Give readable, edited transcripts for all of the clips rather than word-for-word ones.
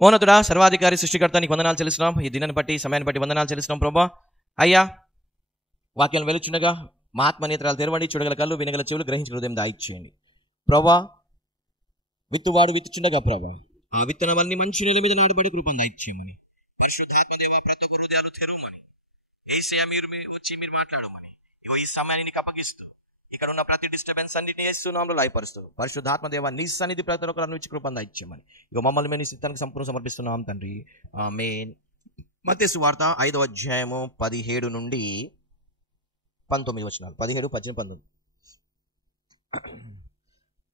మోనతుడా, సర్వాధికారి, సృష్టికర్త, నీకు వందనాలు చెల్లిస్తున్నాం. ఈ దినాన్ని బట్టి, సమయాన్ని బట్టి వందనాలు చెల్లిస్తున్నాం ప్రభా. అయ్యా, వాక్యం వెలుచుండగా మా ఆత్మ నేత్రాలు తెరవండి, చూడగల కళ్ళు, వినగల చెవులు, గ్రహించిన హృదయం దాయిచ్చేయండి ప్రభా. విత్తువాడు విత్తుచుండగా ప్రభా, ఆ విత్తనాలన్నీ మంచి నేల మీద నాటబడి కృపను దాయిచ్చేయమని, పరిశుద్ధాత్మ దేవ ప్రతి ఒక్క హృదయాలు తెరవమని, యేసయ్య మీరు వచ్చి మీరు మాట్లాడమని ఈ సమయాన్ని నీకు అప్పగిస్తూ, ఇక్కడ ఉన్న ప్రతి డిస్టర్బెన్స్ అన్నింటినీ యేసు నామములో లయపరుస్తూ, పరిశుద్ధాత్మ దేవ నీ సన్నిధి ప్రతి ఒక్కరు నుంచి కృపను దాయిచ్చేయమని ఇక మమ్మల్ని మేము నీ సిద్ధానికి సంపూర్ణ సమర్పిస్తున్నాం తండ్రి. ఆమేన్. మత్తయి సువార్త 5వ అధ్యాయము 17 నుండి 19 వచనాలు. 17, 18, 19.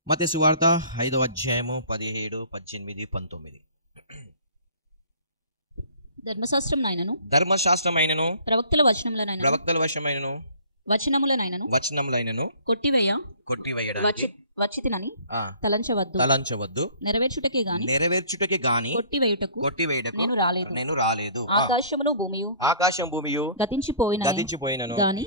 మత్తయి సువార్త 5వ అధ్యాయము 17, 18, 19. ధర్మశాస్త్రమైనను ప్రవక్తల వచనములనైనను కొట్టివేయడానికి వచ్చితినని తలంచవద్దు. నెరవేర్చుటకే గాని కొట్టివేయుటకు నేను రాలేదు. ఆకాశం భూమియు గతించిపోయినను గాని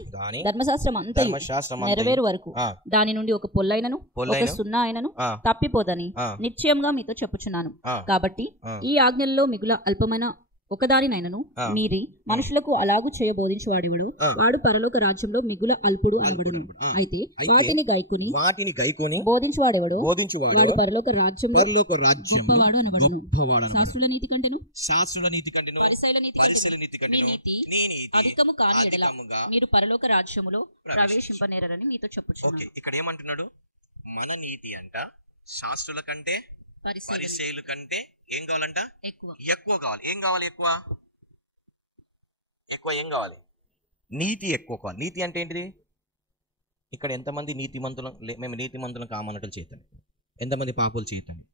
ధర్మశాస్త్రం నెరవేరు వరకు దాని నుండి ఒక పొల్లైనను ఒక సున్నా అయినను తప్పిపోదని నిశ్చయంగా మీతో చెప్పుచున్నాను. కాబట్టి ఈ ఆజ్ఞల్లో మిగుల అల్పమైన ఒకదానినైనను మీరి మనుషులకు అలాగూ చేయబోధించువాడెవడు వాడు పరలోక రాజ్యంలో మిగుల అల్పుడు అనబడును. అయితే వాటిని గైకొని బోధించువాడెవడు వాడు పరలోక రాజ్యంలో గొప్పవాడు అనబడును. శాస్త్రుల నీతి కంటేను పరిసయ్యుల నీతి అధికము కాని ఎడల మీరు పరలోక రాజ్యములో ప్రవేశింపనేరని మీతో చెప్పుచున్నాను. ఇక్కడ ఏమంటున్నాడు? మన నీతి అంట శాస్త్రుల కంటే పరిసయ్యుల కంటే ఏం కావాలంట? ఎక్కువ కావాలి. ఏం కావాలి? ఎక్కువ ఏం కావాలి? నీతి ఎక్కువ కావాలి. నీతి అంటే ఏంటిది? ఇక్కడ ఎంతమంది నీతిమంతులు? మేము నీతిమంతులు కామన్నట్లు చేతండి. ఎంతమంది పాపులు చేతండి?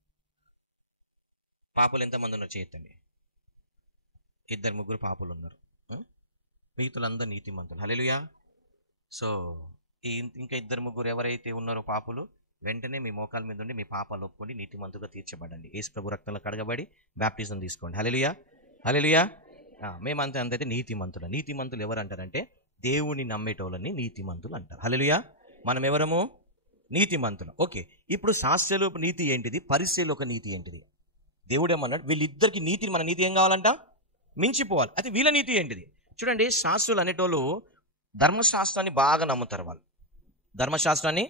పాపులు ఎంతమంది ఉన్నారు చేతండి? 2-3 పాపులు ఉన్నారు. మిగతాలందరూ నీతిమంతులు. హల్లెలూయా. సో ఇంకా 2-3 ఎవరైతే ఉన్నారో పాపులు, వెంటనే మీ మోకాల మీద ఉండి మీ పాపాలు ఒప్పుకొని నీతిమంతుగా తీర్చబడండి. యేసు ప్రభు రక్తంలో కడగబడి బ్యాప్టిజం తీసుకోండి. హల్లెలూయా, హల్లెలూయా. మేమంతైతే నీతిమంతులు ఎవరు అంటారంటే దేవుని నమ్మేటోళ్ళని నీతిమంతులు అంటారు. హల్లెలూయా. మనం ఎవరము? నీతిమంతులు. ఓకే, ఇప్పుడు శాస్త్రుల నీతి ఏంటిది? పరిసయ్యుల ఒక నీతి ఏంటిది? దేవుడు ఏమన్నాడు? వీళ్ళిద్దరికి నీతిని, మన నీతి ఏం కావాలంట? మించిపోవాలి. అయితే వీళ్ళ నీతి ఏంటిది? చూడండి, శాస్త్రులు అనేటోళ్ళు ధర్మశాస్త్రాన్ని బాగా నమ్ముతారు. వాళ్ళు ధర్మశాస్త్రాన్ని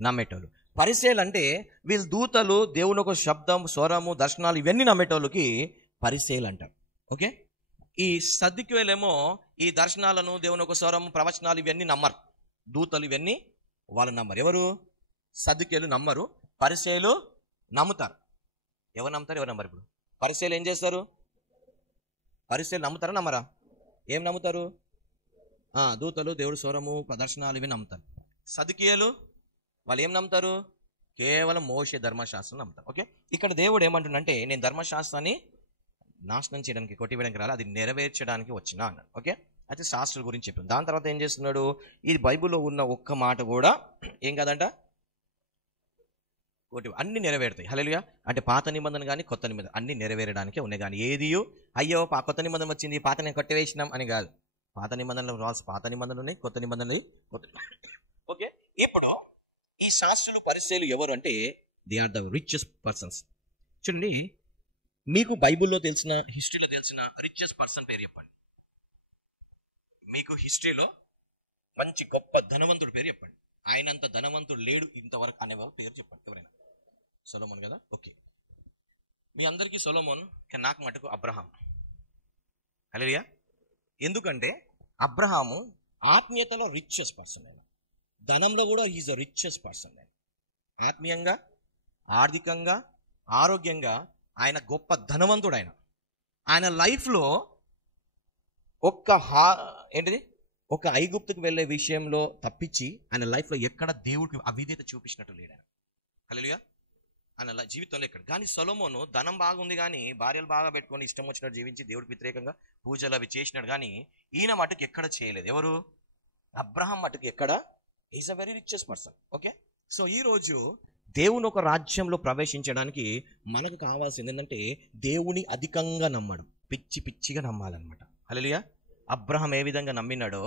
నమ్మేటోళ్ళు. పరిసయ్యులు అంటే వీళ్ళు దూతలు, దేవుని ఒక శబ్దం, స్వరము, దర్శనాలు ఇవన్నీ నమ్మేటోళ్ళకి పరిసయ్యులు అంటారు. ఓకే, ఈ సద్దుకువేలేమో ఈ దర్శనాలను, దేవుని ఒక స్వరము, ప్రవచనాలు ఇవన్నీ నమ్మరు. దూతలు ఇవన్నీ వాళ్ళు నమ్మరు. ఎవరు? సద్దుకేలు నమ్మరు, పరిసయ్యులు నమ్ముతారు. ఎవరు నమ్ముతారు, ఎవరు నమ్మరు? ఇప్పుడు పరిసయ్యులు ఏం చేస్తారు? పరిసయ్యులు నమ్ముతారా నమ్మరా? ఏం నమ్ముతారు? దూతలు, దేవుడి స్వరము, దర్శనాలు ఇవి నమ్ముతారు. సద్దుకేలు వాళ్ళు ఏం నమ్ముతారు? కేవలం మోషే ధర్మశాస్త్రం నమ్ముతారు. ఓకే, ఇక్కడ దేవుడు ఏమంటుండంటే నేను ధర్మశాస్త్రాన్ని నాశనం చేయడానికి, కొట్టివేయడానికి రాలి, అది నెరవేర్చడానికి వచ్చినా అన్నాడు. ఓకే, అయితే శాస్త్రుల గురించి చెప్పింది. దాని తర్వాత ఏం చేస్తున్నాడు? ఈ బైబిల్లో ఉన్న ఒక్క మాట కూడా ఏం కాదంట, అన్ని నెరవేరుతాయి. హల్లెలూయా. అంటే పాత నిబంధన కానీ కొత్త నిబంధన అన్ని నెరవేరడానికే ఉన్నాయి. కానీ ఏదియో అయ్యో కొత్త నిబంధన వచ్చింది, పాత నేను కొట్టివేసినాం అని కాదు. పాత నిబంధనలు రాసి పాత నిబంధనలు ఉన్నాయి, కొత్త నిబంధనలు కొత్త. ఓకే, ఇప్పుడు ఈ శాస్త్రులు పరిసయ్యులు ఎవరు అంటే they are the richest persons. చూడండి, మీకు బైబిల్లో తెలిసిన, హిస్టరీలో తెలిసిన రిచెస్ట్ పర్సన్ పేరు చెప్పండి. మీకు హిస్టరీలో మంచి గొప్ప ధనవంతుడు పేరు చెప్పండి. ఆయనంత ధనవంతుడు లేడు ఇంతవరకు అనేవారు పేరు చెప్పండి. ఎవరైనా? సొలొమోన్ కదా. ఓకే, మీ అందరికీ సొలొమోన్, నాకు మటుకు అబ్రహాం. హల్లెలూయా. ఎందుకంటే అబ్రహాము ఆత్మీయతలో రిచెస్ట్ పర్సన్. ఆయన ధనంలో కూడా ఈజ్ అ రిచెస్ట్ పర్సన్. ఆత్మీయంగా, ఆర్థికంగా, ఆరోగ్యంగా ఆయన గొప్ప ధనవంతుడు. ఆయన లైఫ్లో ఒక ఐగుప్తుకు వెళ్ళే విషయంలో తప్పించి ఆయన లైఫ్లో ఎక్కడ దేవుడికి అవిధేయత చూపించినట్టు లేడు ఆయన. హల్లెలూయా. ఆయన జీవితంలో ఎక్కడ. కానీ సొలొమోను ధనం బాగుంది కానీ భార్యలు బాగా పెట్టుకొని ఇష్టం వచ్చినట్టు జీవించి దేవుడికి వ్యతిరేకంగా పూజలు అవి చేసినాడు. కానీ ఈయన మటుకు ఎక్కడ చేయలేదు. ఎవరు? అబ్రహాం మటుకు ఎక్కడ. Is a very richest person. Okay, so ఈరోజు దేవుని ఒక రాజ్యంలో ప్రవేశించడానికి మనకు కావాల్సింది ఏంటంటే దేవుని అధికంగా నమ్మడం, పిచ్చిగా నమ్మాలన్నమాట. హల్లెలూయా. అబ్రహాం ఏ విధంగా నమ్మినాడో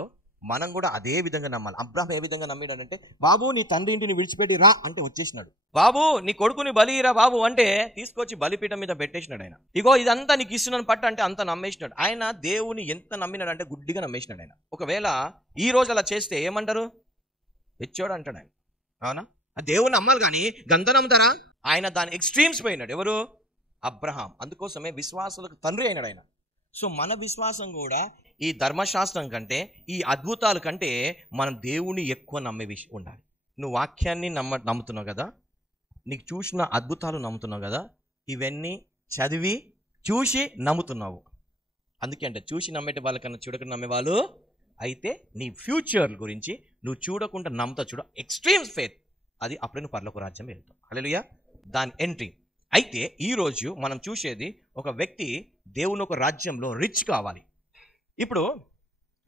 మనం కూడా అదే విధంగా నమ్మాలి. అబ్రహాం ఏ విధంగా నమ్మాడంటే, బాబు నీ తండ్రి ఇంటిని విడిచిపెట్టి రా అంటే వచ్చేసినాడు. బాబు నీ కొడుకుని బలిరా బాబు అంటే తీసుకొచ్చి బలిపీఠం మీద పెట్టేసినాడు ఆయన. ఇగో ఇదంతా నీకు ఇస్తున్నాను పట్టు అంటే అంత నమ్మేసినాడు ఆయన. దేవుని ఎంత నమ్మినాడు అంటే గుడ్డిగా నమ్మేసినాడు ఆయన. ఒకవేళ ఈ రోజు అలా చేస్తే ఏమంటారు? తెచ్చోడు అంటాడు ఆయన. అవునా? దేవుని నమ్మాలి కానీ గంత నమ్ముతారా? ఆయన దాని ఎక్స్ట్రీమ్స్ పోయినాడు. ఎవరు? అబ్రహాం. అందుకోసమే విశ్వాసులకు తండ్రి అయినాడు ఆయన. సో మన విశ్వాసం కూడా ఈ ధర్మశాస్త్రం కంటే, ఈ అద్భుతాల కంటే మనం దేవుని ఎక్కువ నమ్మే విషయం ఉండాలి. నువ్వు వాక్యాన్ని నమ్ముతున్నావు కదా, నీకు చూసిన అద్భుతాలు నమ్ముతున్నావు కదా, ఇవన్నీ చదివి చూసి నమ్ముతున్నావు. అందుకే అంటే చూసి నమ్మేట వాళ్ళకన్నా చూడకుండా నమ్మేవాళ్ళు అయితే నీ ఫ్యూచర్ గురించి నువ్వు చూడకుండా నమ్ముతా చూడ, ఎక్స్ట్రీమ్ ఫెయిత్, అది అప్పుడే నువ్వు పరలోక రాజ్యం వెళ్తావు. హల్లెలూయా. దాని ఎంట్రీ. అయితే ఈరోజు మనం చూసేది ఒక వ్యక్తి దేవుని ఒక రాజ్యంలో రిచ్ కావాలి. ఇప్పుడు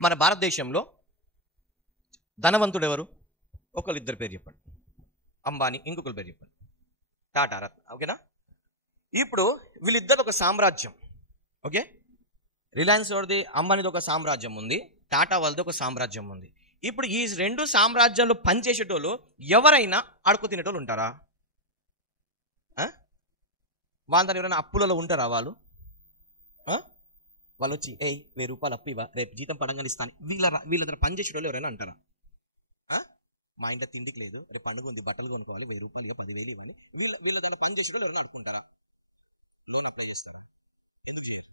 మన భారతదేశంలో ధనవంతుడు ఎవరు? ఒకళ్ళిద్దరు పేరు చెప్పండి. అంబానీ, ఇంకొకరి పేరు చెప్పండి. టాటా, రత్న. ఓకేనా? ఇప్పుడు వీళ్ళిద్దరు ఒక సామ్రాజ్యం. ఓకే, రిలయన్స్ వాడిది, అంబానీది ఒక సామ్రాజ్యం ఉంది, టాటా వాళ్ళది ఒక సామ్రాజ్యం ఉంది. ఇప్పుడు ఈ రెండు సామ్రాజ్యాల్లో పనిచేసేటోళ్ళు ఎవరైనా అడుగు తినేటోళ్ళు ఉంటారా? వాళ్ళ దగ్గర ఎవరైనా అప్పులలో ఉంటారా? వాళ్ళు వచ్చి 1000 రూపాయలు అప్పు ఇవ్వ, రేపు జీతం పడంగానే ఇస్తాను, వీళ్ళ దగ్గర పనిచేసేటోళ్ళు ఎవరైనా అంటారా? మా ఇంట్లో తిండికి లేదు, రేపు పండుగ ఉంది, బట్టలు కొనుక్కోవాలి, 1000 రూపాయలు 10,000 ఇవ్వాలి, వీళ్ళ దగ్గర పనిచేసేటోళ్ళు ఎవరైనా అనుకుంటారా? లోన్ అప్లై చేస్తారా? ఎందుకు చేయరు?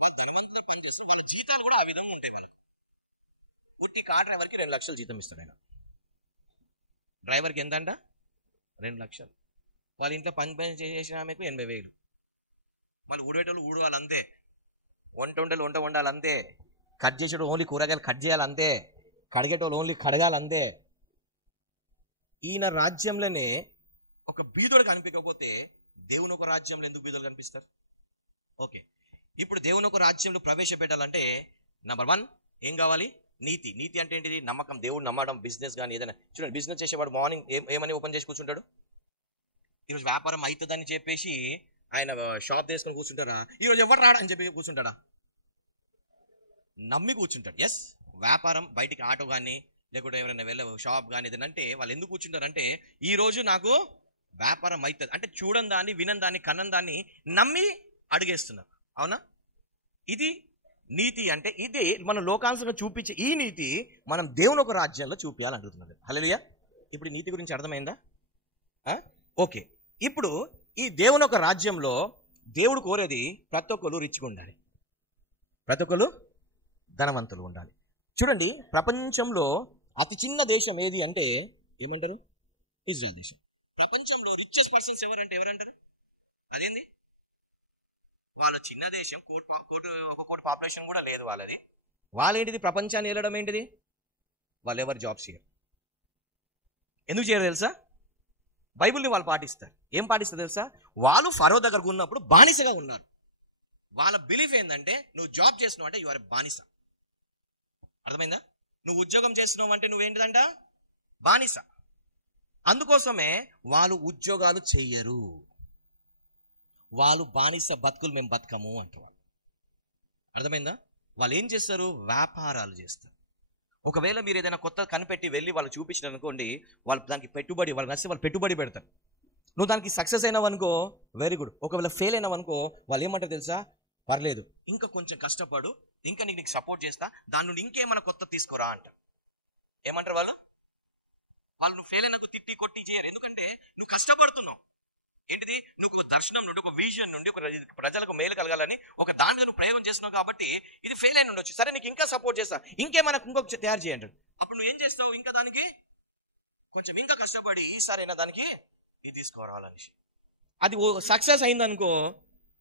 వాళ్ళు ధనవంతులు పనిచేస్తే వాళ్ళ జీతాలు కూడా ఆ విధంగా ఉంటాయి. వాళ్ళకు ఒట్టి కార్ డ్రైవర్కి 2 లక్షలు జీతం ఇస్తాడు ఆయన. డ్రైవర్కి ఎంత అంట? 2 లక్షలు. వాళ్ళ ఇంట్లో పని చేసిన ఆమెకు 80,000. మళ్ళీ ఊడేటోళ్ళు ఊడవాలి అంతే, వంట వండాలి అంతే, కట్ చేసేటోళ్ళు ఓన్లీ కూరగాయలు కట్ చేయాలి అంతే, కడిగేటోళ్ళు ఓన్లీ కడగాలి అంతే. ఈయన రాజ్యంలోనే ఒక బీదోడు కనిపించకపోతే దేవుని ఒక రాజ్యంలో ఎందుకు బీదోడు కనిపిస్తారు? ఓకే, ఇప్పుడు దేవుని ఒక రాజ్యంలో ప్రవేశపెట్టాలంటే నెంబర్ 1 ఏం కావాలి? నీతి. నీతి అంటే ఏంటిది? నమ్మకం. దేవుడు నమ్మడం. బిజినెస్ కానీ ఏదైనా చూడండి, బిజినెస్ చేసేవాడు మార్నింగ్ ఏమని ఓపెన్ చేసి కూర్చుంటాడు? ఈరోజు వ్యాపారం అవుతుందని చెప్పేసి ఆయన షాప్ తీసుకొని కూర్చుంటారా? ఈరోజు ఎవరు రాడా అని చెప్పి కూర్చుంటాడా? నమ్మి కూర్చుంటాడు. ఎస్, వ్యాపారం బయటికి ఆటో కానీ లేకుంటే ఎవరైనా వెళ్ళ షాప్ కానీ ఏదైనా అంటే వాళ్ళు ఎందుకు కూర్చుంటారంటే ఈరోజు నాకు వ్యాపారం అవుతుంది అంటే చూడని దాన్ని, వినని దాన్ని, కన్నని దాన్ని నమ్మి అడిగేస్తున్నారు. అవునా? ఇది నీతి. అంటే ఇదే మన లోకాంశంగా చూపించే ఈ నీతి మనం దేవుని ఒక రాజ్యంలో చూపించాలంటున్నాడు. హల్లెలూయా. ఇప్పుడు నీతి గురించి అర్థమైందా? ఓకే, ఇప్పుడు ఈ దేవుని ఒక రాజ్యంలో దేవుడు కోరేది ప్రతి ఒక్కరు రిచ్గా ఉండాలి, ప్రతి ఒక్కరు ధనవంతులు ఉండాలి. చూడండి, ప్రపంచంలో అతి చిన్న దేశం ఏది అంటే ఏమంటారు? ఇజ్రాయెల్ దేశం. ప్రపంచంలో రిచెస్ట్ పర్సన్స్ ఎవరంటారు? అదేంది? వాళ్ళ చిన్న దేశం, 1 కోటి పాపులేషన్ కూడా లేదు వాళ్ళది. వాళ్ళేంటిది? ప్రపంచాన్ని వెళ్ళడం ఏంటిది? వాళ్ళు ఎవరు జాబ్స్ చేయరు. ఎందుకు చేయరు తెలుసా? బైబిల్ని వాళ్ళు పాటిస్తారు. ఏం పాటిస్తారు తెలుసా? వాళ్ళు ఫరో దగ్గర ఉన్నప్పుడు బానిసగా ఉన్నారు. వాళ్ళ బిలీఫ్ ఏంటంటే నువ్వు జాబ్ చేస్తున్నావు అంటే యు ఆర్ బానిస. అర్థమైందా? నువ్వు ఉద్యోగం చేస్తున్నావు అంటే నువ్వేంటిదంట? బానిస. అందుకోసమే వాళ్ళు ఉద్యోగాలు చెయ్యరు. వాళ్ళు బానిస బతుకులు మేము బతకము అంటారు. అర్థమైందా? వాళ్ళు ఏం చేస్తారు? వ్యాపారాలు చేస్తారు. ఒకవేళ మీరు ఏదైనా కొత్త కనిపెట్టి వెళ్ళి వాళ్ళు చూపించిన అనుకోండి, వాళ్ళు దానికి పెట్టుబడి, వాళ్ళు నచ్చి వాళ్ళు పెట్టుబడి పెడతారు. నువ్వు దానికి సక్సెస్ అయినావు అనుకో, వెరీ గుడ్. ఒకవేళ ఫెయిల్ అయినావు అనుకో, వాళ్ళు ఏమంటారు తెలుసా? పర్లేదు, ఇంకా కొంచెం కష్టపడు, ఇంకా నీకు సపోర్ట్ చేస్తా, దాని నుండి ఇంకేమైనా కొత్త తీసుకోరా అంటారు. ఏమంటారు వాళ్ళు? నువ్వు ఫెయిల్ అయినా తిట్టి కొట్టి చేయరు. ఎందుకంటే నువ్వు కష్టపడుతున్నావు. ఏంటిది? నువ్వు దర్శనం నుండి, ఒక విజన్ నుండి, ఒక ప్రజలకు మేలు కలగాలని ఒక దాంట్లో నువ్వు ప్రయోగం చేస్తున్నావు కాబట్టి ఇది ఫెయిల్ అయిన ఉండొచ్చు. సరే, నీకు ఇంకా సపోర్ట్ చేస్తా, ఇంకేమైనా ఇంకొక తయారు చేయండి. అప్పుడు నువ్వు ఏం చేస్తావు? ఇంకా దానికి కొంచెం ఇంకా కష్టపడి ఈసారైనా దానికి ఇది తీసుకురావాలని. అది సక్సెస్ అయిందనుకో,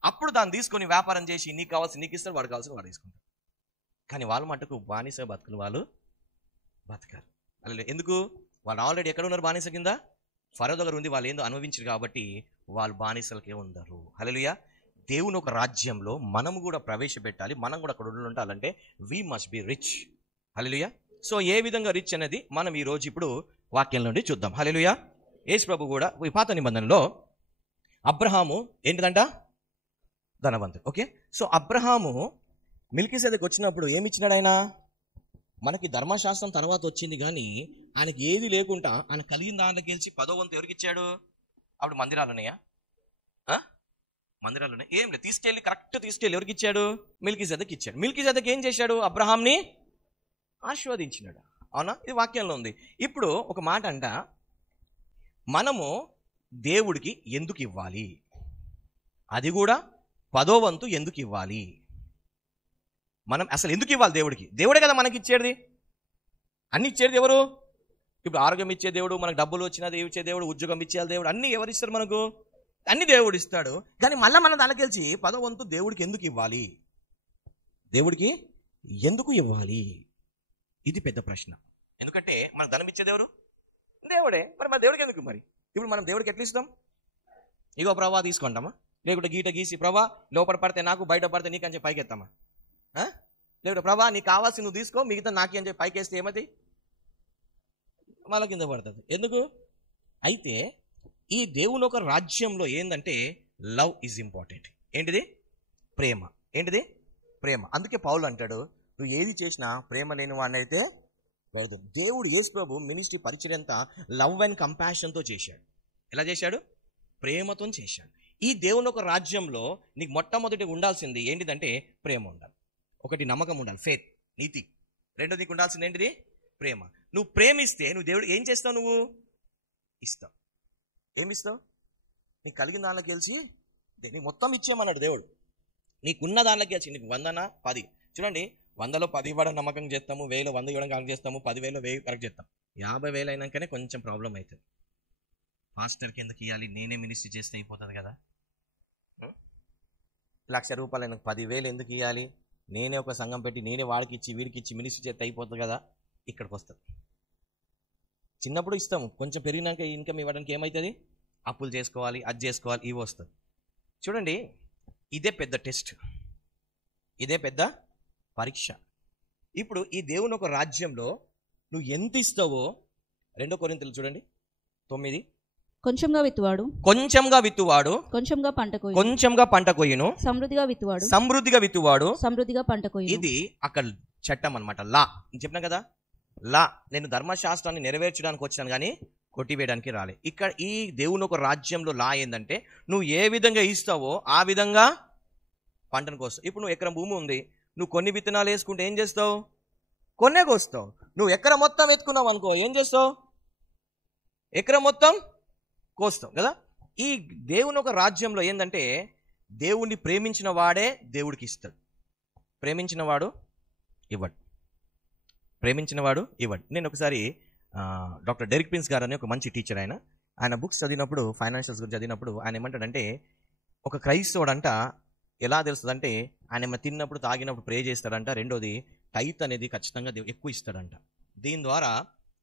అప్పుడు దాన్ని తీసుకొని వ్యాపారం చేసి నీకు కావాల్సి నీకు ఇస్తారు, వాడు కావాల్సిన వాడు తీసుకుంటారు. కానీ వాళ్ళు మటుకు బానిస బతుకులు వాళ్ళు బతకారు. అలా ఎందుకు? వాళ్ళు ఆల్రెడీ ఎక్కడ ఉన్నారు? బానిస కింద. ఫరో దగ్గర ఉంది, వాళ్ళు ఏందో అనుభవించారు కాబట్టి వాళ్ళు బానిసలకే ఉండరు. హల్లెలూయా. దేవుని ఒక రాజ్యంలో మనము కూడా ప్రవేశపెట్టాలి, మనం కూడా అక్కడ ఉండాలంటే we must be rich. Hallelujah. So ఏ విధంగా రిచ్ అనేది మనం ఈ రోజు ఇప్పుడు వాక్యం నుండి చూద్దాం. హల్లెలూయా. యేసు ప్రభు కూడా ఈ పాత నిబంధనలో అబ్రహాము ఏంటిదంట? ధనవంతుడు. ఓకే, సో అబ్రహాము మెల్కీసెదెకు వచ్చినప్పుడు ఏమి ఇచ్చినాడు ఆయన? మనకి ధర్మశాస్త్రం తర్వాత వచ్చింది, కానీ ఆయనకి ఏది లేకుండా ఆయన కలిగిన దాంట్లోకి గెలిచి 10వ వంతు ఎవరికి ఇచ్చాడు? అప్పుడు మందిరాలు ఉన్నాయా? మందిరాలు ఉన్నాయి? ఏం లేదు. తీసుకెళ్ళి ఎవరికి ఇచ్చాడు? మెల్కీసెదెకు ఇచ్చాడు. మెల్కీసెదెకు ఏం చేశాడు? అబ్రహాంని ఆశీర్వదించినాడు. అవునా? ఇది వాక్యంలో ఉంది. ఇప్పుడు ఒక మాట అంట, మనము దేవుడికి ఎందుకు ఇవ్వాలి? అది కూడా 10వ వంతు ఎందుకు ఇవ్వాలి? మనం అసలు ఎందుకు ఇవ్వాలి దేవుడికి? దేవుడే కదా మనకి ఇచ్చేది. అన్ని ఇచ్చేది ఎవరు? ఇప్పుడు ఆరోగ్యం ఇచ్చే దేవుడు, మనకు డబ్బులు వచ్చినా ఇచ్చే దేవుడు, ఉద్యోగం ఇచ్చేయాలి దేవుడు, అన్ని ఎవరు ఇస్తారు మనకు? అన్ని దేవుడు ఇస్తాడు. కానీ మళ్ళీ మనం దానికెళ్ళి 10వ వంతు దేవుడికి ఎందుకు ఇవ్వాలి? దేవుడికి ఎందుకు ఇవ్వాలి? ఇది పెద్ద ప్రశ్న. ఎందుకంటే మనకు ధనం ఇచ్చేది ఎవరు? దేవుడే. మరి మన దేవుడికి ఎందుకు? మరి ఇప్పుడు మనం దేవుడికి ఎట్లా ఇస్తాం? ఇగో ప్రభా తీసుకుంటామా? లేకుంటే గీట గీసి ప్రభా లోపల పడితే నాకు, బయట పడితే నీకు అని చెప్పి పైకి ఎత్తామా? లేకుంటే ప్రభా నీకు కావాల్సి నువ్వు తీసుకో, మిగతా నాకి అని చెప్పి పైకి వేస్తే ఏమవుతాయి? మళ్ళా కింద పడుతుంది. ఎందుకు? అయితే ఈ దేవుని ఒక రాజ్యంలో ఏంటంటే లవ్ ఈజ్ ఇంపార్టెంట్. ఏంటిది? ప్రేమ. ఏంటిది? ప్రేమ. అందుకే పౌలు అంటాడు, నువ్వు ఏది చేసినా ప్రేమ లేని వాడిని అయితే కాదు. దేవుడు యేసు ప్రభు మినిస్ట్రీ పరిచయం అంతా లవ్ అండ్ కంపాషన్తో చేశాడు. ఎలా చేశాడు? ప్రేమతో చేశాడు. ఈ దేవుని ఒక రాజ్యంలో నీకు మొట్టమొదటి ఉండాల్సింది ఏంటిదంటే ప్రేమ ఉండాలి. ఒకటి నమ్మకం ఉండాలి, ఫెయిత్, నీతి. రెండోది నీకు ఉండాల్సింది ఏంటిది? ప్రేమ. నువ్వు ప్రేమిస్తే నువ్వు దేవుడు ఏం చేస్తావు? నువ్వు ఇస్తావు. ఏమిస్తావు? నీకు కలిగిన దానిలోకి గెలిచి నీకు మొత్తం ఇచ్చేయమన్నాడు దేవుడు. నీకున్న దానిలోకి గెలిచి నీకు 100 10. చూడండి, 100లో 10 ఇవ్వడం నమ్మకం చేస్తాము, 1000లో 100 ఇవ్వడం కరెక్ట్ చేస్తాము, 10,000లో 1000 కరెక్ట్ చేస్తాం. 50,000 అయినాకనే కొంచెం ప్రాబ్లం అవుతుంది. పాస్టర్కి ఎందుకు ఇవ్వాలి? నేనే మినిస్ట్రీ చేస్తే అయిపోతుంది కదా. ₹1,00,000 అయినాక 10,000 ఎందుకు ఇవ్వాలి? నేనే ఒక సంఘం పెట్టి నేనే వాడికి ఇచ్చి వీడికి ఇచ్చి మినిస్ట్రీ చేస్తే అయిపోతుంది కదా. ఇక్కడికి వస్తుంది. చిన్నప్పుడు ఇస్తాము, కొంచెం పెరిగినాక ఇన్కమ్ ఇవ్వడానికి ఏమవుతుంది? అప్పులు చేసుకోవాలి, అది చేసుకోవాలి, ఇవి వస్తుంది. చూడండి, ఇదే పెద్ద టెస్ట్, ఇదే పెద్ద పరీక్ష. ఇప్పుడు ఈ దేవుని ఒక రాజ్యంలో నువ్వు ఎంత ఇస్తావో 2 కొరింథీయులు చూడండి 9. కొంచెంగా విత్తువాడు కొంచెంగా పంట కొయ్యును, సమృద్ధిగా విత్తువాడు సమృద్ధిగా పంట కొయ్యును. ఇది అక్కడ చట్టం అన్నమాట, లా. చెప్పినా కదా, లా. నేను ధర్మశాస్త్రాన్ని నెరవేర్చడానికి వచ్చాను కానీ కొట్టివేయడానికి రాలే. ఇక్కడ ఈ దేవుని ఒక రాజ్యంలో లా ఏంటంటే నువ్వు ఏ విధంగా ఇస్తావో ఆ విధంగా పంటను కోస్తావు. ఇప్పుడు నువ్వు ఎకరం భూమి ఉంది, నువ్వు కొన్ని విత్తనాలు వేసుకుంటే ఏం చేస్తావు? కొన్నే కోస్తావు. నువ్వు ఎకరం మొత్తం ఎత్తుకున్నావు అనుకో, ఏం చేస్తావు? ఎకరం మొత్తం కోస్తావు కదా. ఈ దేవుని ఒక రాజ్యంలో ఏంటంటే దేవుణ్ణి ప్రేమించిన వాడే దేవుడికి ఇస్తాడు, ప్రేమించిన వాడు ఇవ్వడు. నేను ఒకసారి డాక్టర్ డెరిక్ ప్రిన్స్ గారు అని ఒక మంచి టీచర్, ఆయన బుక్స్ చదివినప్పుడు, ఫైనాన్షియల్స్ గురించి చదివినప్పుడు ఆయన ఏమంటాడంటే, ఒక క్రైస్తవుడంట ఎలా తెలుస్తుందంటే ఆయన ఏమైనా తిన్నప్పుడు తాగినప్పుడు ప్రే చేస్తాడంట. రెండోది టైత్ అనేది ఖచ్చితంగా ఎక్కువ ఇస్తాడంట. దీని ద్వారా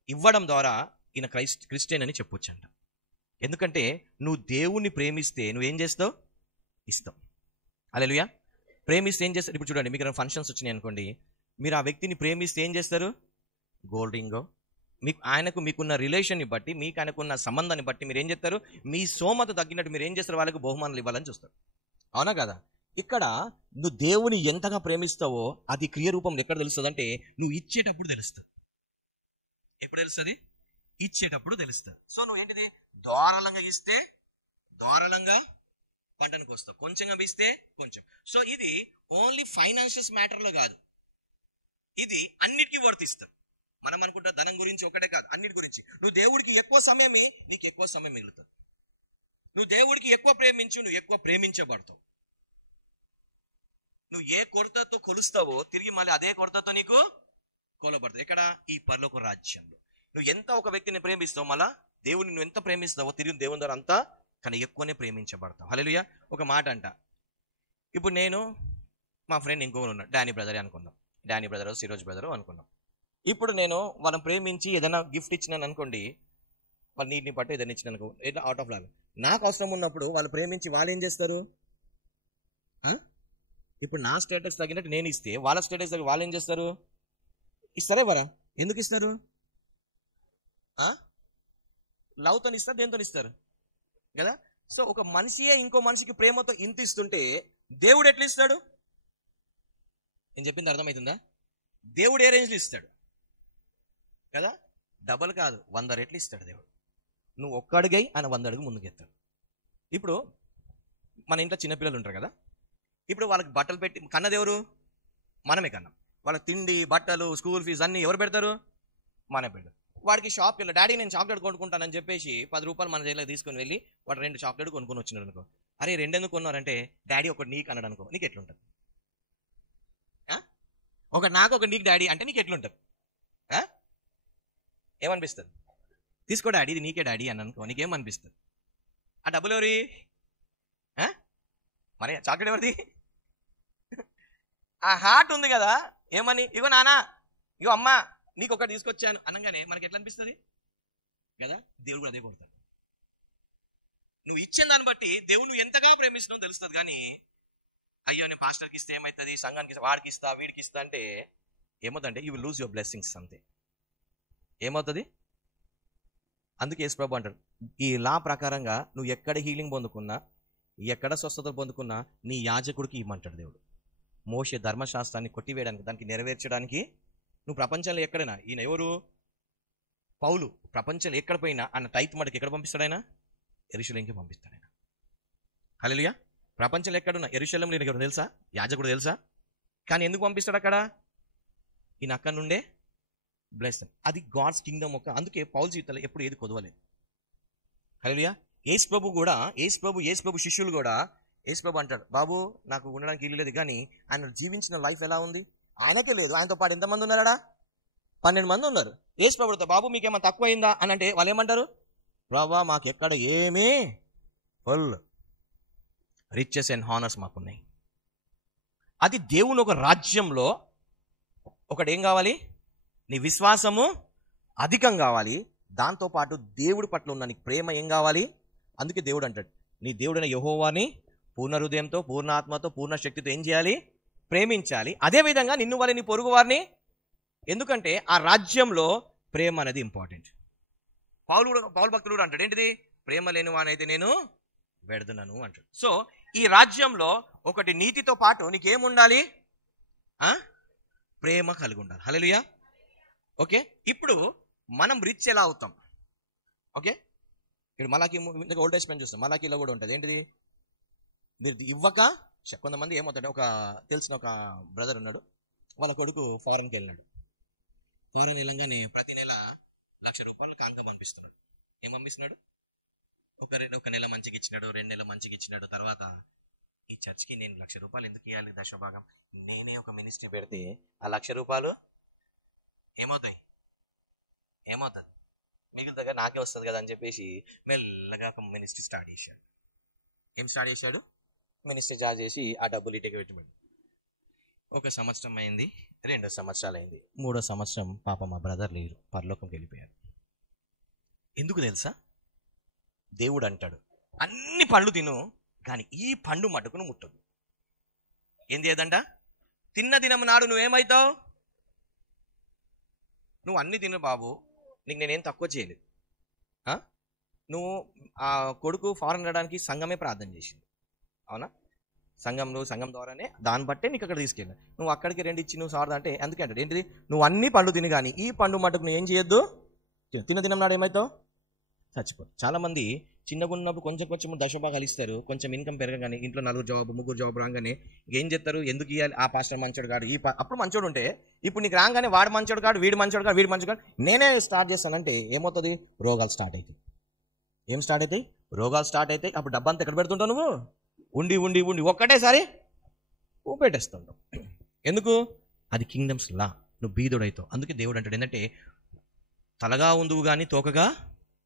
ఇవ్వడం ద్వారా ఈయన క్రిస్టియన్ అని చెప్పొచ్చంట. ఎందుకంటే నువ్వు దేవుణ్ణి ప్రేమిస్తే నువ్వేం చేస్తావు? ఇస్తావు. హల్లెలూయా. ప్రేమిస్తే ఏం చేస్తారు? ఇప్పుడు చూడండి, మీకు ఫంక్షన్స్ వచ్చినాయి అనుకోండి, మీరు ఆ వ్యక్తిని ప్రేమిస్తే ఏం చేస్తారు? గోల్డ్ రింగో, మీకున్న రిలేషన్ని బట్టి, మీకు ఆయనకున్న సంబంధాన్ని బట్టి మీరు ఏం చేస్తారు? మీ సోమత తగ్గినట్టు మీరు ఏం చేస్తారు? వాళ్ళకు బహుమానాలు ఇవ్వాలని చూస్తారు. అవునా కదా? ఇక్కడ నువ్వు దేవుని ఎంతగా ప్రేమిస్తావో అది క్రియ రూపంలో ఎక్కడ తెలుస్తుంది అంటే నువ్వు ఇచ్చేటప్పుడు తెలుస్తుంది. ఎప్పుడు తెలుస్తుంది? ఇచ్చేటప్పుడు తెలుస్తుంది. సో నువ్వు ఏంటిది? ధారాళంగా ఇస్తే ధారాళంగా పంటను కోస్తావు, కొంచెంగా ఇస్తే కొంచెం. సో ఇది ఓన్లీ ఫైనాన్షియల్స్ మ్యాటర్లో కాదు, ఇది అన్నిటికీ వర్తిస్తుంది. మనం అనుకుంటా ధనం గురించి ఒకటే కాదు, అన్నిటి గురించి. నువ్వు దేవుడికి ఎక్కువ సమయమే, నీకు ఎక్కువ సమయం మిగులుతుంది. నువ్వు దేవుడికి ఎక్కువ ప్రేమించు, నువ్వు ఎక్కువ ప్రేమించబడతావు. నువ్వు ఏ కొరతతో కొలుస్తావో తిరిగి మళ్ళీ అదే కొరతతో నీకు కొలబడతావు. ఎక్కడ? ఈ పరలోక రాజ్యంలో. నువ్వు ఎంత ఒక వ్యక్తిని ప్రేమిస్తావు, మళ్ళా దేవుడిని నువ్వు ఎంత ప్రేమిస్తావో తిరిగి దేవుని ద్వారా అంతా కానీ ఎక్కువనే ప్రేమించబడతావు. హల్లెలూయా. ఒక మాట అంట, ఇప్పుడు నేను మా ఫ్రెండ్ ఇంకొకరు ఉన్నాడు, డానీ బ్రదర్ అనుకుందాం, డానీ బ్రదరు, సిరోజ్ బ్రదరు అనుకున్నాం. ఇప్పుడు నేను వాళ్ళని ప్రేమించి ఏదైనా గిఫ్ట్ ఇచ్చినాను అనుకోండి, వాళ్ళ నీటిని పట్టు ఏదైనా ఇచ్చినాను అనుకో, ఏదైనా అవుట్ ఆఫ్ లాగా నాకు అవసరం ఉన్నప్పుడు వాళ్ళు ప్రేమించి వాళ్ళు ఏం చేస్తారు? ఇప్పుడు నా స్టేటస్ తగినట్టు నేను ఇస్తే వాళ్ళ స్టేటస్ తగ్గ వాళ్ళు ఏం చేస్తారు? ఇస్తారా వరా? ఎందుకు ఇస్తారు? లవ్తో ఇస్తారు, దేంతో ఇస్తారు కదా. సో ఒక మనిషియే ఇంకో మనిషికి ప్రేమతో ఇంత ఇస్తుంటే దేవుడు ఎట్లా ఇస్తాడు? నేను చెప్పింది అర్థమవుతుందా? దేవుడు ఏ రేంజ్లో ఇస్తాడు కదా, డబల్ కాదు 100 రెట్లు ఇస్తాడు దేవుడు. నువ్వు ఒక్క అడుగై ఆయన 100 అడుగు ముందుకెత్తాడు. ఇప్పుడు మన ఇంట్లో చిన్నపిల్లలు ఉంటారు కదా, ఇప్పుడు వాళ్ళకి బట్టలు పెట్టి కన్నదెవరు? మనమే కన్నాం. వాళ్ళ తిండి, బట్టలు, స్కూల్ ఫీజు అన్నీ ఎవరు పెడతారు? మనమే పెడతారు. వాడికి షాప్కి వెళ్ళి, డాడీ నేను చాక్లెట్ కొనుక్కుంటానని చెప్పేసి 10 రూపాయలు మన జైల్లో తీసుకొని వెళ్ళి వాడు 2 చాక్లెట్ కొనుక్కొని వచ్చినాడు అనుకో. అరే 2 ఎందుకు కొన్నారంటే డాడీ ఒకటి నీకు అన్నాడు అనుకో, నీకు ఎట్లుంటుంది? ఒకటి నాకు ఒకటి నీకు డాడీ అంటే నీకు ఎట్లుంటుంది? ఏమనిపిస్తుంది? తీసుకో డాడీ, ఇది నీకే డాడీ అని అనుకో, నీకేమనిపిస్తుంది? ఆ డబ్బులు ఎవరి? మరి చాక్లెట్ ఎవరిది? ఆ హార్ట్ ఉంది కదా, ఏమని, ఇగో నాన్న, ఇగో అమ్మ, నీకు ఒకటి తీసుకొచ్చాను అనగానే మనకి ఎట్లా అనిపిస్తుంది కదా? దేవుడు కూడా అదే కొడతాడు. నువ్వు ఇచ్చిన దాన్ని బట్టి దేవుడు నువ్వు ఎంతగా ప్రేమిస్తున్నావు తెలుస్తుంది. కానీ అయ్యో నేను పాస్టర్కి ఇస్తే ఏమవుతుంది, సంఘానికి ఇస్తే, వాడికి ఇస్తా, వీడికి ఇస్తా అంటే ఏమవుతుందంటే you will lose your blessings. అంతే. ఏమవుతుంది? అందుకే యేసు ప్రభు అంటాడు, ఈ లా ప్రకారంగా నువ్వు ఎక్కడ హీలింగ్ పొందుకున్నా, ఎక్కడ స్వస్థత పొందుకున్నా నీ యాజకుడికి ఇవ్వమంటాడు దేవుడు. మోషే ధర్మశాస్త్రాన్ని కొట్టివేయడానికి, దానికి నెరవేర్చడానికి నువ్వు ప్రపంచంలో ఎక్కడైనా, ఈయన ఎవరు? పౌలు. ప్రపంచంలో ఎక్కడ పోయినా ఆయన టైత్ మటుకు ఎక్కడ పంపిస్తాడు? ఆయన యెరూషలేముకి పంపిస్తాడు. ఆయన హల్లెలూయా. ప్రపంచంలో ఎక్కడున్నా యెరూషలేములో ఎవరు తెలుసా? యాజకుడు తెలుసా? కానీ ఎందుకు పంపిస్తాడు అక్కడ? ఈయన అక్కడ నుండే బ్లెస్. అది గాడ్స్ కింగ్డమ్ ఒక. అందుకే పౌలు జీవితంలో ఎప్పుడు ఏది కొదవలేదు. హల్లెలూయా. యేసు ప్రభు కూడా, యేసు ప్రభు శిష్యులు కూడా, యేసు ప్రభు అంటాడు, బాబు నాకు ఉండడానికి ఇల్లు లేదు, కానీ ఆయన జీవించిన లైఫ్ ఎలా ఉంది? ఆయనకే లేదు, ఆయనతో పాటు ఎంతమంది ఉన్నారా? 12 మంది ఉన్నారు. యేసు ప్రభుతో, బాబు మీకేమన్నా తక్కువ అయిందా అని అంటే వాళ్ళు ఏమంటారు? ప్రభా మాకు ఎక్కడ ఏమీ, ఫుల్ రిచెస్ అండ్ హానర్స్ మాకున్నాయి. అది దేవుని ఒక రాజ్యంలో ఒకటి ఏం కావాలి? నీ విశ్వాసము అధికం కావాలి. దాంతోపాటు దేవుడి పట్ల ఉన్న నీకు ప్రేమ ఏం కావాలి? అందుకే దేవుడు అంటాడు, నీ దేవుడైన యెహోవాని పూర్ణ హృదయంతో, పూర్ణ ఆత్మతో, పూర్ణ శక్తితో ఏం చేయాలి? ప్రేమించాలి. అదేవిధంగా నిన్ను వల్ల నీ పొరుగు వారిని. ఎందుకంటే ఆ రాజ్యంలో ప్రేమ అనేది ఇంపార్టెంట్. పౌలు భక్తుడు కూడా అంటాడు, ఏంటిది? ప్రేమ లేని వానైతే నేను వెడుతున్నాను అంటాడు. సో ఈ రాజ్యంలో ఒకటి నీతితో పాటు నీకేముండాలి? ప్రేమ కలిగి ఉండాలి. హల్లెలూయా. ఓకే, ఇప్పుడు మనం రిచ్ ఎలా అవుతాం? ఓకే, ఇక్కడ మలాకి ఓల్డ్ టెస్ట్మెంట్ చూస్తాం, మలాకీలో కూడా ఉంటుంది. ఏంటిది? మీరు ఇవ్వక, కొంతమంది ఏమవుతాడు, ఒక తెలిసిన ఒక బ్రదర్ ఉన్నాడు, వాళ్ళ కొడుకు ఫారెన్కి వెళ్ళినాడు. ఫారెన్ వెళ్ళంగానే ప్రతి నెల 1,00,000 రూపాయలు కానుక పంపిస్తున్నాడు. ఏం పంపిస్తున్నాడు? ఒక నెల మంచిగా ఇచ్చినాడు, 2 నెలలు మంచిగా ఇచ్చినాడు. తర్వాత ఈ చర్చ్కి నేను 1,00,000 రూపాయలు ఎందుకు ఇవ్వాలి? దశభాగం నేనే ఒక మినిస్ట్రీ పెడితే ఆ 1,00,000 రూపాయలు ఏమవుతుంది? మిగులుతాగా నాకే వస్తుంది కదా అని చెప్పేసి మెల్లగా ఒక మినిస్ట్రీ స్టార్ట్ చేశాడు. ఏం స్టార్ట్ చేశాడు? మినిస్ట్రీ స్టార్ట్ చేసి ఆ డబ్బులు ఇటుక పెట్టిపోయాడు. 1 సంవత్సరం అయింది, 2 సంవత్సరాలు అయింది, 3వ సంవత్సరం పాప మా బ్రదర్ లేరు, పరలోకంకి వెళ్ళిపోయారు. ఎందుకు తెలుసా? దేవుడు అంటాడు, అన్ని పండ్లు తిను, కానీ ఈ పండు మటుకును ముట్టదు. ఏం చేయదంట? తిన్న దినం నాడు నువ్వేమవుతావు? నువ్వు అన్ని తిను బాబు, నీకు నేనేం తక్కువ చేయలేదు. నువ్వు ఆ కొడుకు ఫారెన్ రావడానికి సంఘమే ప్రార్థన చేసింది, అవునా? సంఘం ద్వారానే, దాన్ని బట్టే నీకు అక్కడ తీసుకెళ్ళి, నువ్వు అక్కడికి 2 ఇచ్చి నువ్వు సారదా అంటే అందుకే అంటాడు, ఏంటిది? నువ్వు అన్ని పండ్లు తిని, కానీ ఈ పండు మటుకు నువ్వు ఏం చేయొద్దు. తిన్న దినం నాడు ఏమవుతావు? చచ్చిపోదు. చాలా మంది చిన్నగా ఉన్నప్పుడు కొంచెం దశభాగాలు ఇస్తారు, కొంచెం ఇన్కమ్ పెరగగానే ఇంట్లో 4 జాబ్ 3 జాబ్ రాగానే ఏం చేస్తారు? ఎందుకు ఇవ్వాలి? ఆ పాస్టర్ మంచోడు కాడు, అప్పుడు మంచోడు ఉంటే ఇప్పుడు నీకు రాగానే వాడు మంచోడు కాడు, వీడు మంచోడు కాడు, వీడు మంచోడు కాడు, నేనే స్టార్ట్ చేస్తానంటే ఏమవుతుంది? రోగాలు స్టార్ట్ అవుతాయి. ఏం స్టార్ట్ అవుతాయి? రోగాలు స్టార్ట్ అవుతాయి. అప్పుడు డబ్బంతా ఎక్కడ పెడుతుంటావు? నువ్వు ఉండి ఒక్కటేసారి పెట్టేస్తుంటావు. ఎందుకు? అది కింగ్డమ్స్ లా. నువ్వు బీదోడైతావు. అందుకే దేవుడు అంటాడు ఏంటంటే, తలగా ఉందువు కానీ తోకగా.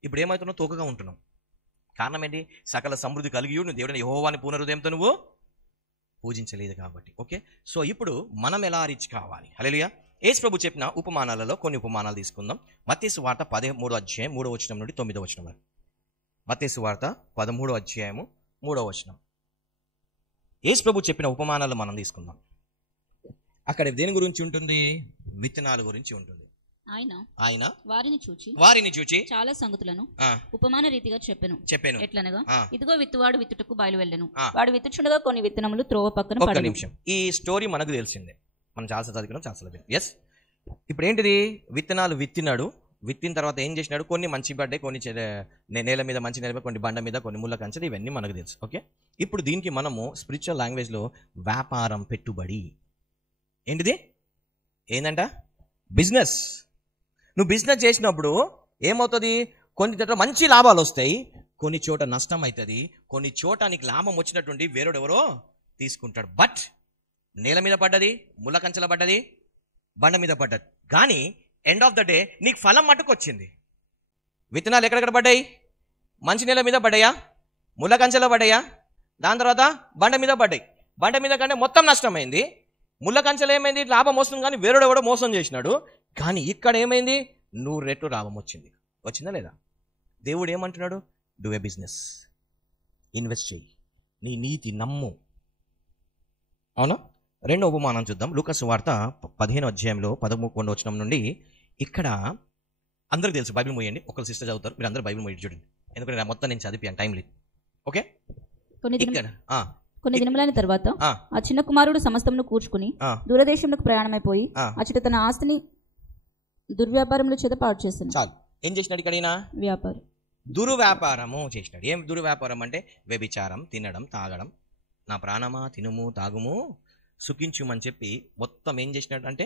ఇప్పుడు ఏమవుతున్నావు? తోకగా ఉంటున్నావు. కారణం ఏంటి? సకల సమృద్ధి కలిగి నువ్వు దేవుడైన యెహోవాని పూర్ణ హృదయంతో నువ్వు పూజించలేదు కాబట్టి. ఓకే, సో ఇప్పుడు మనం ఎలా రిచ్ కావాలి? హల్లెలూయా. యేసు ప్రభు చెప్పిన ఉపమానాలలో కొన్ని ఉపమానాలు తీసుకుందాం. మత్తయి సువార్త 13వ అధ్యాయం 3వ వచనం నుండి 9వ వచనం వరకు. మత్తయి సువార్త 13వ అధ్యాయము 3వ వచనం. యేసు ప్రభు చెప్పిన ఉపమానాలు మనం తీసుకుందాం. అక్కడ దేని గురించి ఉంటుంది? విత్తనాల గురించి ఉంటుంది. ఆయన వారిని చూచి చాలా సంగతులను ఉపమాన రీతిగా చెప్పెను. ఎట్లనగా, ఇదిగో విత్తువాడు విత్తుటకు బయలు వెళ్ళెను. వాడు విత్తుచుండగా కొన్ని విత్తనములు త్రోవ పక్కన పడెను. ఈ స్టోరీ మనకు తెలిసిందే. మనం చాలాసార్లు చదువుకున్నాం, చాలాసార్లు చదివాం. ఎస్. ఇప్పుడు ఏంటిది, విత్తనాలు విత్తినాడు. విత్తిన తర్వాత ఏం చేసినాడు, కొన్ని మంచి పడ్డాయి, కొన్ని నేల మీద మంచి నేల మీద, కొన్ని బండ మీద, కొన్ని ముళ్ళ కంచెలు, ఇవన్నీ మనకు తెలుసు. ఓకే. ఇప్పుడు దీనికి మనము స్పిరిచువల్ లాంగ్వేజ్లో వ్యాపారం, పెట్టుబడి. ఏంటిది, ఏందంట, బిజినెస్. నువ్వు బిజినెస్ చేసినప్పుడు ఏమవుతుంది, కొన్ని చోట్ల మంచి లాభాలు వస్తాయి, కొన్ని చోట నష్టం అవుతుంది, కొన్ని చోట నీకు లాభం వచ్చినటువంటి వేరేడెవరో తీసుకుంటాడు. బట్ నేల మీద పడ్డది, ముళ్ళ కంచెల పడ్డది, బండ మీద పడ్డది, కానీ ఎండ్ ఆఫ్ ద డే నీకు ఫలం మట్టుకు వచ్చింది. విత్తనాలు ఎక్కడెక్కడ పడ్డాయి, మంచి నేల మీద పడ్డాయా, ముళ్ళ కంచెలో పడ్డాయా, దాని తర్వాత బండ మీద పడ్డాయి. బండ మీద కంటే మొత్తం నష్టమైంది. ముళ్ళ కంచెలు ఏమైంది, లాభం వస్తుంది, కానీ వేరేడెవడో మోసం చేసినాడు. కానీ ఇక్కడ ఏమైంది, 100 రెట్లు లాభం వచ్చింది. వచ్చిందా లేదా? దేవుడు ఏమంటున్నాడు, డూ ఏ బిజినెస్, ఇన్వెస్ట్ చేయి, నీ నీతి నమ్ము. అవునా? రెండో ఉపమానం చూద్దాం. లూకా సువార్త 15వ అధ్యాయంలో 11వ వచనం నుండి. ఇక్కడ అందరికి తెలుసు, బైబిల్ మోయండి, ఒకరు సిస్టర్ చదువుతారు, మీరు అందరూ బైబిల్ మోయండి చూడండి, ఎందుకంటే మొత్తం నేను చదివాను, టైం లేదు. ఓకే. కొన్ని దినములైన తర్వాత ఆ చిన్న కుమారుడు సమస్తమును కూర్చుకుని దూరదేశంలోకి ప్రయాణమైపోయి అచ్చట తన ఆస్తిని దుర్వ్యాపారముల చేత పాడు చేశాను. చాలు. ఏం చేసినాడు ఇక్కడ? వ్యాపారం, దుర్వ్యాపారము చేసినాడు. ఏం దుర్వ్యాపారం అంటే, వ్యభిచారం, తినడం, తాగడం. నా ప్రాణమా తినుము తాగుము సుఖించుమని చెప్పి మొత్తం ఏం చేసినాడు అంటే,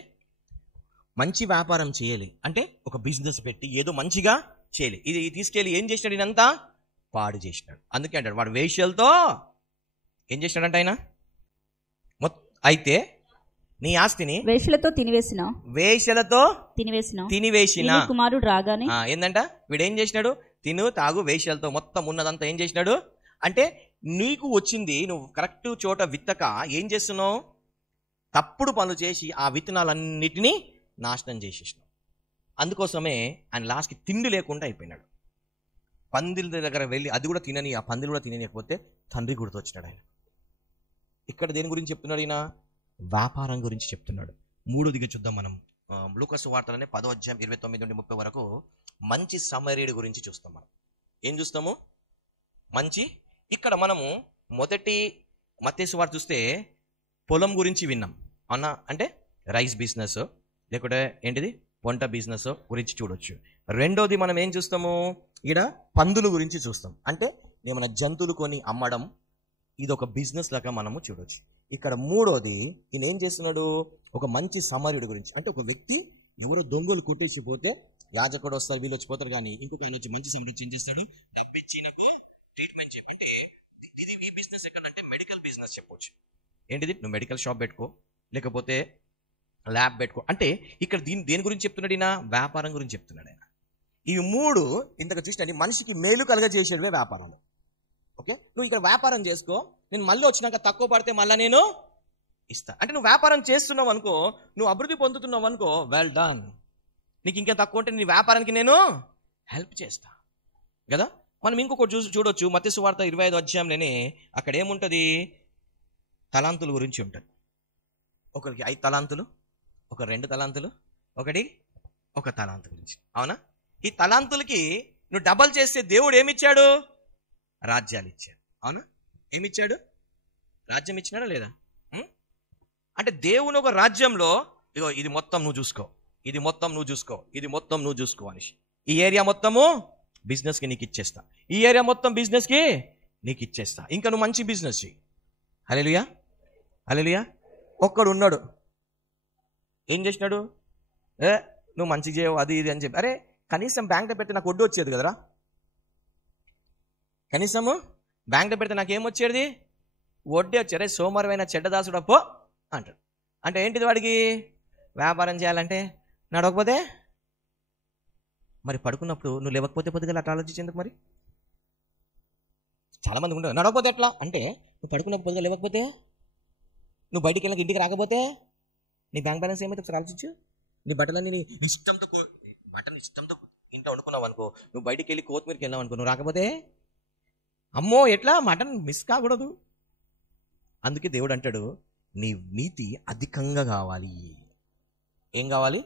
మంచి వ్యాపారం చేయాలి అంటే ఒక బిజినెస్ పెట్టి ఏదో మంచిగా చేయాలి. ఇది తీసుకెళ్ళి ఏం చేసినాడు, ఇదంతా పాడు చేసినాడు. అందుకే అంటాడు, వాడు వేశ్యలతో ఏం చేసినాడంట ఆయన. అయితే నీ ఆస్తిని వేశ్యలతో తినివేసిన కుమారుడు రాగానే ఏందంట, వీడేం చేసినాడు, తిను తాగు వేశ్యలతో మొత్తం ఉన్నదంతా ఏం చేసినాడు అంటే, నీకు వచ్చింది నువ్వు కరెక్ట్ చోట విత్తక ఏం చేస్తున్నావు, తప్పుడు పనులు చేసి ఆ విత్తనాలన్నిటినీ నాశనం చేసేసినావు. అందుకోసమే ఆయన లాస్ట్కి తిండి లేకుండా అయిపోయినాడు. పందిల దగ్గర వెళ్ళి అది కూడా తినని, ఆ పందిలు కూడా తినలేకపోతే తండ్రి గుర్తొచ్చినాడు ఆయన. ఇక్కడ దేని గురించి చెప్తున్నాడు ఈయన, వ్యాపారం గురించి చెప్తున్నాడు. మూడోదిగా చూద్దాం మనం, లూకా సువార్తలోనే 10వ అధ్యాయం 29 నుండి 30 వరకు మంచి సమరయుడి గురించి చూస్తాం. మనం ఏం చూస్తాము, మంచి. ఇక్కడ మనము మొదటి మత్తయి సువార్త చూస్తే పొలం గురించి విన్నాం అన్న, అంటే రైస్ బిజినెస్ లేకుంటే ఏంటిది వంట బిజినెస్ గురించి చూడొచ్చు. రెండోది మనం ఏం చూస్తాము, ఇక్కడ పందుల గురించి చూస్తాం, అంటే ఏమైనా జంతువులు కొని అమ్మడం, ఇది ఒక బిజినెస్ లాగా మనము చూడొచ్చు. ఇక్కడ మూడోది ఈయన ఏం చేస్తున్నాడు, ఒక మంచి సమరయుడి గురించి, అంటే ఒక వ్యక్తి ఎవరో దొంగలు కొట్టేసిపోతే యాజకుడు వస్తారు, వీళ్ళు వచ్చిపోతారు, కానీ ఇంకొక ఆయన వచ్చి మంచి సమరయుడు ఏం చేస్తాడు, డబ్బిచ్చినకు ట్రీట్మెంట్ చెప్పి. అంటే ఇది ఈ బిజినెస్ ఎక్కడంటే మెడికల్ బిజినెస్ చెప్పొచ్చు. ఏంటిది, నువ్వు మెడికల్ షాప్ పెట్టుకో, లేకపోతే ల్యాబ్ పెట్టుకో. అంటే ఇక్కడ దేని గురించి చెప్తున్నాడు ఈయన, వ్యాపారం గురించి చెప్తున్నాడు ఆయన. ఈ మూడు ఇంతకు చూసినట్టు మనిషికి మేలు కలగజేసేవే వ్యాపారాలు. ఓకే, నువ్వు ఇక్కడ వ్యాపారం చేసుకో, నేను మళ్ళీ వచ్చినాక తక్కువ పడితే మళ్ళీ నేను ఇస్తా. అంటే నువ్వు వ్యాపారం చేస్తున్నావు అనుకో, నువ్వు అభివృద్ధి పొందుతున్నావు అనుకో, వెల్ డన్. నీకు ఇంకా తక్కువ ఉంటే నీ వ్యాపారానికి నేను హెల్ప్ చేస్తా కదా. మనం ఇంకొకటి చూడొచ్చు, మత్తయి సువార్త 25వ అధ్యాయంలోనే అక్కడ ఏముంటుంది, తలాంతుల గురించి ఉంటుంది. ఒకరికి 5 తలాంతులు, ఒక 2 తలాంతులు, ఒకటి 1 తలాంతు గురించి. అవునా? ఈ తలాంతులకి నువ్వు డబల్ చేస్తే దేవుడు ఏమిచ్చాడు, రాజ్యాలు ఇచ్చాడు. అవునా? ఏమిచ్చాడు, రాజ్యం ఇచ్చినాడా లేదా? అంటే దేవుని ఒక రాజ్యంలో ఇగో ఇది మొత్తం నువ్వు చూసుకో, ఇది మొత్తం నువ్వు చూసుకో, ఇది మొత్తం నువ్వు చూసుకో అనేసి, ఈ ఏరియా మొత్తము బిజినెస్కి నీకు ఇచ్చేస్తా, ఈ ఏరియా మొత్తం బిజినెస్కి నీకు ఇచ్చేస్తా, ఇంకా నువ్వు మంచి బిజినెస్ చెయ్యి. హల్లెలూయా, హల్లెలూయా. ఒక్కడు ఉన్నాడు, ఏం చేసినాడు, నువ్వు మంచిగా చేయవు అది ఇది అని చెప్పి. అరే కనీసం బ్యాంక్లో పెడితే నాకు వడ్డీ వచ్చేది కదరా, కనీసము బ్యాంక్లో పెడితే నాకేమొచ్చేది, వడ్డీ వచ్చారే, సోమవారమైన చెడ్డదాసుడు పో అంటాడు. అంటే ఏంటిది, వాడికి వ్యాపారం చేయాలంటే నడవకపోతే, మరి పడుకున్నప్పుడు నువ్వు లేవకపోతే పొద్దుగల అట్లా ఆలోచించేందుకు? మరి చాలామంది ఉంటారు, నడవకపోతే ఎట్లా అంటే, నువ్వు పడుకున్నప్పుడు పొద్దుగా లేవకపోతే, నువ్వు బయటికి వెళ్ళక ఇంటికి రాకపోతే నీ బ్యాంక్ బ్యాలెన్స్ ఏమైతే ఒకసారి ఆలోచించు. నీ బట్టలన్నీ నీ ఇష్టంతో ఇంట్లో వండుకున్నావు అనుకో, నువ్వు బయటికి వెళ్ళి కొత్తిమీరకి వెళ్ళావు అనుకో, నువ్వు రాకపోతే అమ్మో ఎట్లా, మటన్ మిస్ కాకూడదు. అందుకే దేవుడు అంటాడు, నీ నీతి అధికంగా కావాలి. ఏం కావాలి,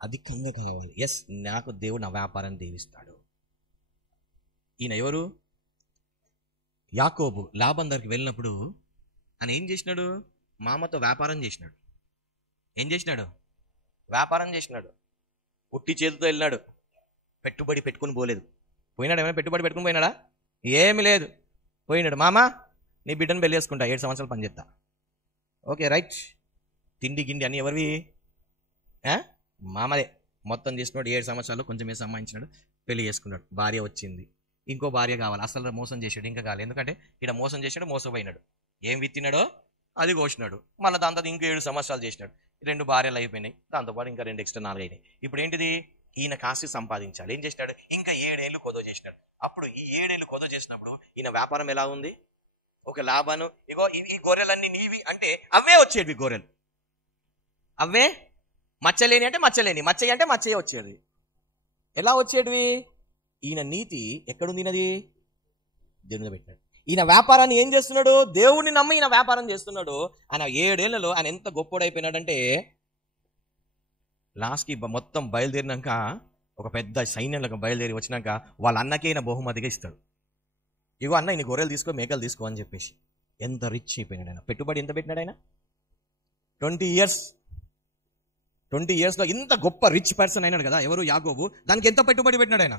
అధికంగా కావాలి. ఎస్, నాకు దేవుడు నా వ్యాపారాన్ని దీవిస్తాడు. ఈయన ఎవరు, యాకోబు లాబాను దగ్గరికి వెళ్ళినప్పుడు ఆయన ఏం చేసినాడు, మామతో వ్యాపారం చేసినాడు. ఏం చేసినాడు? వ్యాపారం చేసినాడు. ఉట్టి చేతితో వెళ్ళినాడు, పెట్టుబడి పెట్టుకుని పోలేదు. పోయినాడు? ఏమైనా పెట్టుబడి పెట్టుకుని పోయినాడా? ఏమి లేదు. పోయినాడు, మామా నీ బిడ్డను పెళ్లి చేసుకుంటా, 7 సంవత్సరాలు పని చేస్తా. Okay right. తిండి గిండి అన్నీ ఎవరివి? మామదే. మొత్తం తీసుకున్నాడు, 7 సంవత్సరాలు కొంచెం వేసి సంపాదించినాడు, పెళ్లి చేసుకున్నాడు. భార్య వచ్చింది, ఇంకో భార్య కావాలి. అసలు మోసం చేశాడు, ఇంకా కావాలి. ఎందుకంటే ఇక్కడ మోసం చేశాడు, మోసపోయినాడు. ఏం విత్తినాడో అది కోసినాడు. మళ్ళీ దాంతో ఇంకో 7 సంవత్సరాలు చేసినాడు. 2 భార్యలు అయిపోయినాయి, దాంతోపాటు ఇంకా 2 ఎక్స్ట్రా 4 అయినాయి. ఇప్పుడు ఏంటిది? ఈయన కాస్త సంపాదించాలి. ఏం చేసినాడు? ఇంకా 7 ఏళ్ళు కొదో చేసినాడు. అప్పుడు ఈ 7 ఏళ్ళు కొదో చేసినప్పుడు ఈయన వ్యాపారం ఎలా ఉంది? ఒక లాభాను, ఇగో ఈ గొర్రెలన్నీ నీవి అంటే అవే వచ్చేవి గొర్రెలు. అవే మచ్చలేని అంటే మచ్చలేని, మచ్చయ్య అంటే మచ్చయ్య వచ్చేది. ఎలా వచ్చేటివి? ఈయన నీతి ఎక్కడుంది? ఈయనది దేవుని మీద పెట్టినాడు. ఈయన వ్యాపారాన్ని ఏం చేస్తున్నాడు? దేవుడిని నమ్మి ఈయన వ్యాపారం చేస్తున్నాడు. ఆయన 7 ఏళ్లలో ఆయన ఎంత గొప్పోడైపోయినాడంటే లాస్ట్కి మొత్తం బయలుదేరినాక, ఒక పెద్ద సైన్యంలో బయలుదేరి వచ్చినాక వాళ్ళ అన్నకే ఈయన బహుమతిగా ఇస్తాడు. ఇగో అన్న ఇన్ని గొర్రెలు తీసుకో, మేకలు తీసుకో అని చెప్పేసి. ఎంత రిచ్ అయిపోయినాడు ఆయన. పెట్టుబడి ఎంత పెట్టినాడు ఆయన? 20 ఇయర్స్లో ఇంత గొప్ప రిచ్ పర్సన్ అయినాడు కదా ఎవరు? యాకోబు. దానికి ఎంత పెట్టుబడి పెట్టినాడు ఆయన?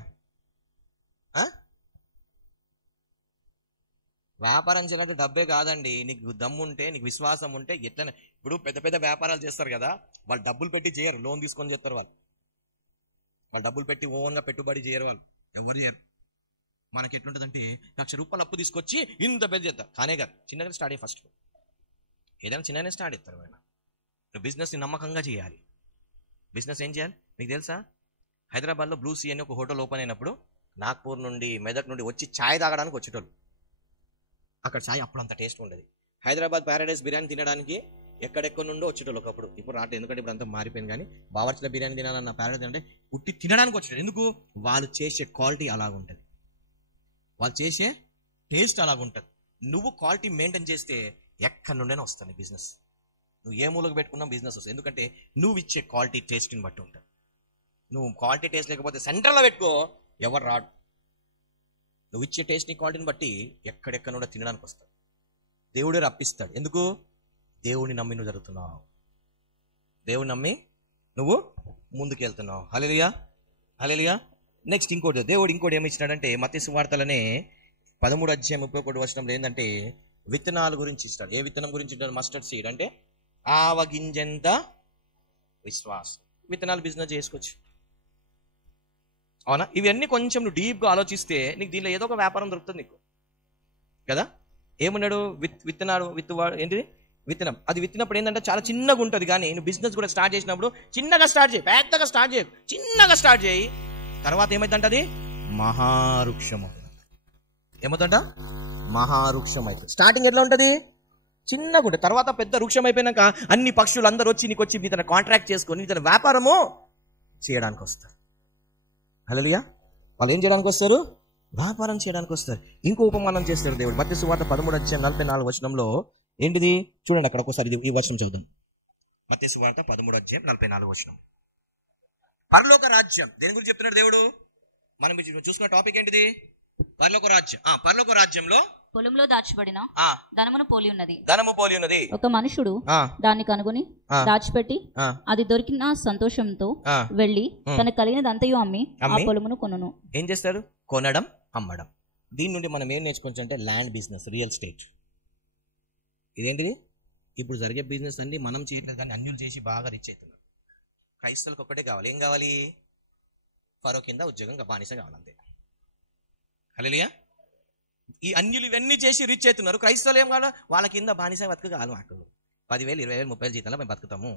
వ్యాపారం చేయాలంటే డబ్బే కాదండి. నీకు దమ్ము ఉంటే, నీకు విశ్వాసం ఉంటే ఎట్లా. ఇప్పుడు పెద్ద పెద్ద వ్యాపారాలు చేస్తారు కదా, వాళ్ళు డబ్బులు పెట్టి చేయరు, లోన్ తీసుకొని చేస్తారు. వాళ్ళు డబ్బులు పెట్టి ఓన్గా పెట్టుబడి చేయరు. వాళ్ళు ఎవరు చేయరు. మనకి ఎట్లుంటుందంటే ₹1,00,000 అప్పు తీసుకొచ్చి ఇంత పెద్ద చేస్తారు. కానే కాదు, చిన్నగా స్టార్ట్ అయ్యి ఫస్ట్ ఏదైనా చిన్నగానే స్టార్ట్ చేస్తారు. వాళ్ళు బిజినెస్ని నమ్మకంగా చేయాలి. బిజినెస్ ఏం చేయాలి మీకు తెలుసా? హైదరాబాద్లో బ్లూ సీ అని ఒక హోటల్ ఓపెన్ అయినప్పుడు నాగ్పూర్ నుండి, మెదక్ నుండి వచ్చి ఛాయ్ తాగడానికి వచ్చేటోళ్ళు. అక్కడ ఛాయ్ అప్పుడు అంత టేస్ట్ ఉండదు. హైదరాబాద్ ప్యారడైస్ బిర్యానీ తినడానికి ఎక్కడెక్కడ నుండో వచ్చేటోళ్ళు ఒకప్పుడు. ఇప్పుడు రావట్లేదు, ఎందుకంటే ఇప్పుడు అంతా మారిపోయింది. కానీ బావర్చిల బిర్యానీ తినాలన్న ప్యారడైస్ అంటే ఉట్టి తినడానికి వచ్చేటోళ్ళు. ఎందుకు? వాళ్ళు చేసే క్వాలిటీ అలాగుంటుంది, వాళ్ళు చేసే టేస్ట్ అలాగుంటుంది. నువ్వు క్వాలిటీ మెయింటైన్ చేస్తే ఎక్కడి నుండైనా వస్తుంది బిజినెస్. నువ్వు ఏ మూలకు పెట్టుకున్నా బిజినెస్ వస్తుంది. ఎందుకంటే నువ్వు ఇచ్చే క్వాలిటీ టేస్ట్ని బట్టి ఉంటుంది. నువ్వు క్వాలిటీ టేస్ట్ లేకపోతే సెంటర్లో పెట్టుకో, ఎవరు రాడు. నువ్వు ఇచ్చే టేస్ట్ని క్వాలిటీని బట్టి ఎక్కడెక్కడ నుండి తినడానికి వస్తాడు. దేవుడే రప్పిస్తాడు. ఎందుకు? దేవుడిని నమ్మి నువ్వు జరుగుతున్నావు, దేవుని నమ్మి నువ్వు ముందుకెళ్తున్నావు. హల్లెలూయా, హల్లెలూయా. నెక్స్ట్ ఇంకోటి దేవుడు ఏమి ఇచ్చినాడంటే మత్తయి సువార్తలనే 13:31 ఏంటంటే విత్తనాల గురించి ఇస్తాడు. ఏ విత్తనం గురించి ఇస్తాడు? మస్టర్డ్ సీడ్ అంటే ఆవగింజంత విశ్వాసం. విత్తనాలు బిజినెస్ చేసుకోవచ్చు, అవునా? ఇవన్నీ కొంచెం నువ్వు డీప్గా ఆలోచిస్తే నీకు దీనిలో ఏదో ఒక వ్యాపారం దొరుకుతుంది నీకు కదా. ఏమన్నాడు? విత్తువాడు ఏంటిది? విత్తనం. అది విత్తినప్పుడు ఏంటంటే చాలా చిన్నగా ఉంటుంది. కానీ నువ్వు బిజినెస్ కూడా స్టార్ట్ చేసినప్పుడు చిన్నగా స్టార్ట్ చేయి, పెద్దగా స్టార్ట్ చేయి, చిన్నగా స్టార్ట్ చేయి. తర్వాత ఏమైందంట? అది మహావృక్షం అవుతుంది. ఏమవుతుంట? మహావృక్షం అవుతుంది. స్టార్టింగ్ ఎట్లా ఉంటుంది? చిన్నగా ఉంటుంది. తర్వాత పెద్ద వృక్షం అయిపోయినాక అన్ని పక్షులు అందరూ వచ్చి నీకు వచ్చి మీతో కాంట్రాక్ట్ చేసుకొని మీతో వ్యాపారము చేయడానికి వస్తారు. హల్లెలూయా. వాళ్ళు ఏం చేయడానికి వస్తారు? వ్యాపారం చేయడానికి వస్తారు. ఇంకో ఉపమానం చేస్తారు దేవుడు. మత్తయి సువార్త 13:44 ఏంటిది చూడండి. అక్కడ ఒకసారి ఈ వచనం చదువుదాం. మత్తయి సువార్త 13:44. పరలోక రాజ్యం దేని గురించి చెప్తున్నాడు దేవుడు? మనం చూసుకున్న టాపిక్ ఏంటిది? పరలోక రాజ్యం. పరలోక రాజ్యంలో పొలంలో దాచిపడిన ధనమును పోలి ఉన్నది. ఒక మనుషుడు దాన్ని కనుగొని దాచిపెట్టి అది దొరికిన సంతోషంతో వెళ్లి తన కలిగినదంతయు అమ్మి ఆ పొలమును కొనును. ఏం చేస్తాడు? కొనడం, అమ్మడం. దీని నుండి మనం ఏం నేర్చుకోవచ్చు అంటే ల్యాండ్ బిజినెస్, రియల్ ఎస్టేట్. ఇదేంటిది? ఇప్పుడు జరిగే బిజినెస్ అన్ని మనం చేయట్లేదు, కానీ అన్యులు చేసి బాగా రిచ్ అవుతున్నారు. క్రైస్తవులకు ఒక్కటే కావాలి. ఏం కావాలి? ఫరో కింద ఉద్యోగం బానిస కావాలి, అంతే. హల్లెలూయా. ఈ అన్యులు ఇవన్నీ చేసి రిచ్ అవుతున్నారు. క్రైస్తవులు ఏం కావాలి? వాళ్ళ కింద బానిస బతుకు కావాలి. మాకు 10,000, 20,000, 30,000 జీతాలు మేము బతుకుతాము.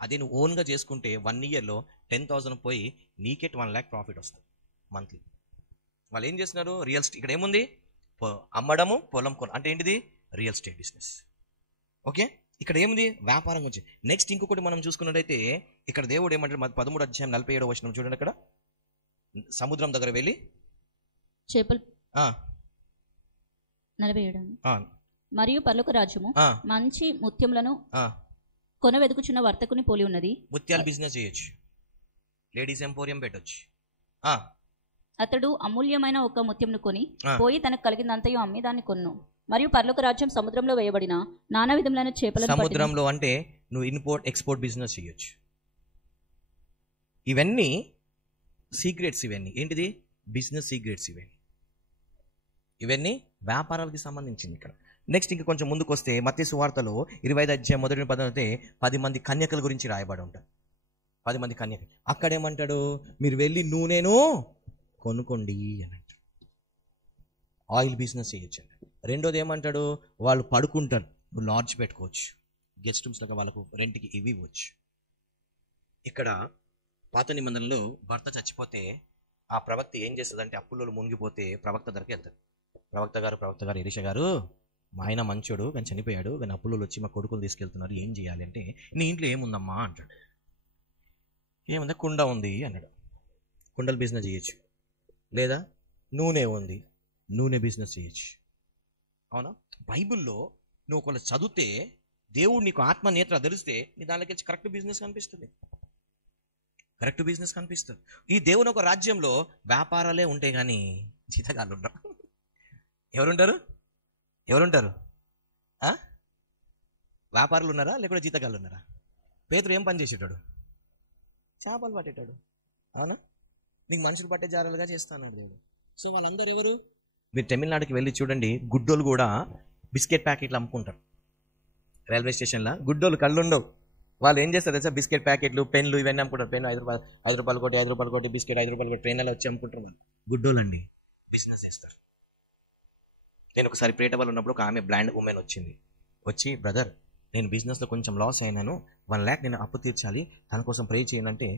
అదే నువ్వు ఓన్గా చేసుకుంటే 1 ఇయర్లో 10,000 పోయి నీకే 1 lakh ప్రాఫిట్ వస్తుంది మంత్లీ. వాళ్ళు ఏం చేస్తున్నారు? Real estate. ఇక్కడ ఏముంది? అమ్మడము, పొలం కొన అంటే ఏంటిది? Real estate business. ఓకే, ఇక్కడ ఏముంది? వ్యాపారం గురించి. నెక్స్ట్ ఇంకొకటి మనం చూసుకున్నట్టయితే ఇక్కడ దేవుడు ఏమంటారు? 13:47 చూడండి. అక్కడ సముద్రం దగ్గర వెళ్ళి చేపలు 47 మరియు పరలోక రాజ్యము మంచి ముత్యములను కొన వెతుకుచున్న వర్తకుని పోలి ఉన్నది. ముత్యాల బిజినెస్ చేయొచ్చు, లేడీస్ ఎంపోరియం పెట్టొచ్చు. అతడు అమూల్యమైన ఒక ముత్యంను కొని పోయి తనకు కలిగినంతయు అమ్మి దాన్ని కొన్ను. మరియు పరలోక రాజ్యం సముద్రంలో వేయబడిన నానా విధములైన చేపలను. సముద్రంలో అంటే నువ్వు ఇంపోర్ట్ ఎక్స్పోర్ట్ బిజినెస్ చేయొచ్చు. ఇవన్నీ సీక్రెట్స్. ఇవన్నీ ఏంటిది? Business secrets. ఇవన్నీ వ్యాపారాలకి సంబంధించింది. ఇక్కడ నెక్స్ట్ ఇంకా కొంచెం ముందుకు వస్తే మత్తయి సువార్తలో 25 అధ్యాయం 1-10 10 మంది కన్యకల గురించి రాయబడి ఉంటారు. 10 మంది కన్యకలు. అక్కడేమంటాడు? మీరు వెళ్ళి నూనెను కొనుక్కోండి అని అంటాడు. ఆయిల్ బిజినెస్ చేయొచ్చు. రెండోది ఏమంటాడు? వాళ్ళు పడుకుంటారు, నువ్వు లాడ్జ్ పెట్టుకోవచ్చు, గెస్ట్ రూమ్స్ లాగా వాళ్ళకు రెంట్కి ఇవి ఇవ్వచ్చు. ఇక్కడ పాత నిబంధనలో భర్త చచ్చిపోతే ఆ ప్రవక్త ఏం చేస్తుందంటే, అప్పుల్లో మునిగిపోతే ప్రవక్త దగ్గరికి వెళ్తాడు. ప్రవక్త గారు ఎలీషా గారు, మా ఆయన మంచోడు కానీ చనిపోయాడు, కానీ అప్పుల్లో వచ్చి మా కొడుకులు తీసుకెళ్తున్నారు, ఏం చేయాలి అంటే, నీ ఇంట్లో ఏముందమ్మా అంటాడు. ఏముందా? కుండ ఉంది అన్నాడు. కుండల బిజినెస్ చేయొచ్చు. లేదా నూనె ఉంది, నూనె బిజినెస్ చేయొచ్చు. అవునా? బైబిల్లో నువ్వు ఒకళ్ళు చదివితే, దేవుడు నీకు ఆత్మ నేత్ర తెలిస్తే, నీ దానిలోకి కరెక్ట్ బిజినెస్ కనిపిస్తుంది. ఈ దేవుని ఒక రాజ్యంలో వ్యాపారాలే ఉంటాయి కానీ జీతగాళ్ళు ఉండరు. ఎవరుంటారు? వ్యాపారులు ఉన్నారా లేకపోతే జీతగాళ్ళు ఉన్నారా? పేతురు ఏం పని చేసేటాడు? చేపలు పట్టేటాడు. అవునా? నీకు మనుషులు పట్టే జారాలుగా చేస్తాను దేవుడు. సో వాళ్ళందరూ ఎవరు? మీరు తమిళనాడుకి వెళ్ళి చూడండి, గుడ్డోలు కూడా బిస్కెట్ ప్యాకెట్లు అమ్ముకుంటారు. రైల్వే స్టేషన్లో గుడ్డోలు కళ్ళు ఉండవు. వాళ్ళు ఏం చేస్తారు తెలుసా? బిస్కెట్ ప్యాకెట్లు, పెన్లు ఇవన్నీ అమ్ముకుంటారు. పెన్ 5 రూపాయలు కొట్టి, బిస్కెట్ 5 రూపాయలు కొట్టి ట్రైన్లలో వచ్చి అమ్ముకుంటారు. వాళ్ళు గుడ్డోలండి, బిజినెస్ చేస్తారు. నేను ఒకసారి పేటబల్ ఉన్నప్పుడు ఒక ఆమె బ్లైండ్ ఉమెన్ వచ్చి బ్రదర్, నేను బిజినెస్లో కొంచెం లాస్ అయినాను, 1 lakh నేను అప్పు తీర్చాలి, దానికోసం ప్రే చేయాలంటే,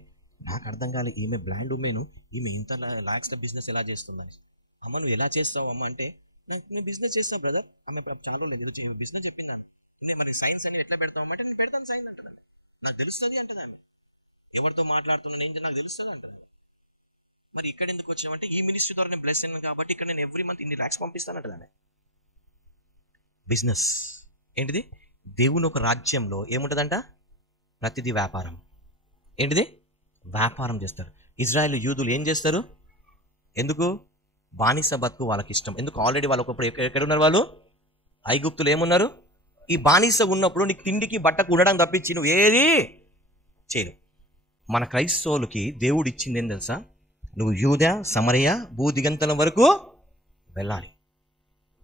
నాకు అర్థం కాలే, ఈమె బ్లైండ్ ఉమెన్, ఈమె ఇంత లాక్స్తో బిజినెస్ ఎలా చేస్తుందని. అమ్మ నువ్వు ఎలా చేస్తావు అమ్మ అంటే, నేను బిజినెస్ చేస్తాను బ్రదర్. ఆమె చాలా లేదు బిజినెస్ చెప్పినాను. మరి సైన్స్ అని ఎట్లా పెడతావు అంటే, నేను పెడతాను సైన్స్ అంటుంది. నాకు తెలుస్తుంది అంటది ఆమె. ఎవరితో మాట్లాడుతున్నాను ఏంటి నాకు తెలుస్తుంది అంటుంది. మరి ఇక్కడ ఎందుకు వచ్చామంటే, ఈ మినిస్ట్రీ ద్వారా నేను బ్లెస్ అయ్యాను కాబట్టి ఇక్కడ నేను ఎవ్రీ మంత్ ఇన్ని లాక్స్ పంపిస్తానంటది ఆమె. బిజినెస్ ఏంటిది? దేవుని ఒక రాజ్యంలో ఏముంటుందంట? ప్రతిదీ వ్యాపారం. ఏంటిది? వ్యాపారం చేస్తారు. ఇజ్రాయేల్ యూదులు ఏం చేస్తారు? ఎందుకు? బానిస బతుకు వాళ్ళకి ఇష్టం. ఎందుకు? ఆల్రెడీ వాళ్ళు ఒకప్పుడు ఎక్కడున్నారు? వాళ్ళు ఐగుప్తులు ఏమున్నారు? ఈ బానిస ఉన్నప్పుడు నీకు తిండికి బట్టకు ఉండడం తప్పించి నువ్వు ఏది చేయను. మన క్రైస్తవులకి దేవుడు ఇచ్చింది ఏం తెలుసా? నువ్వు యూద, సమరయ, భూదిగంతల వరకు వెళ్ళాలి.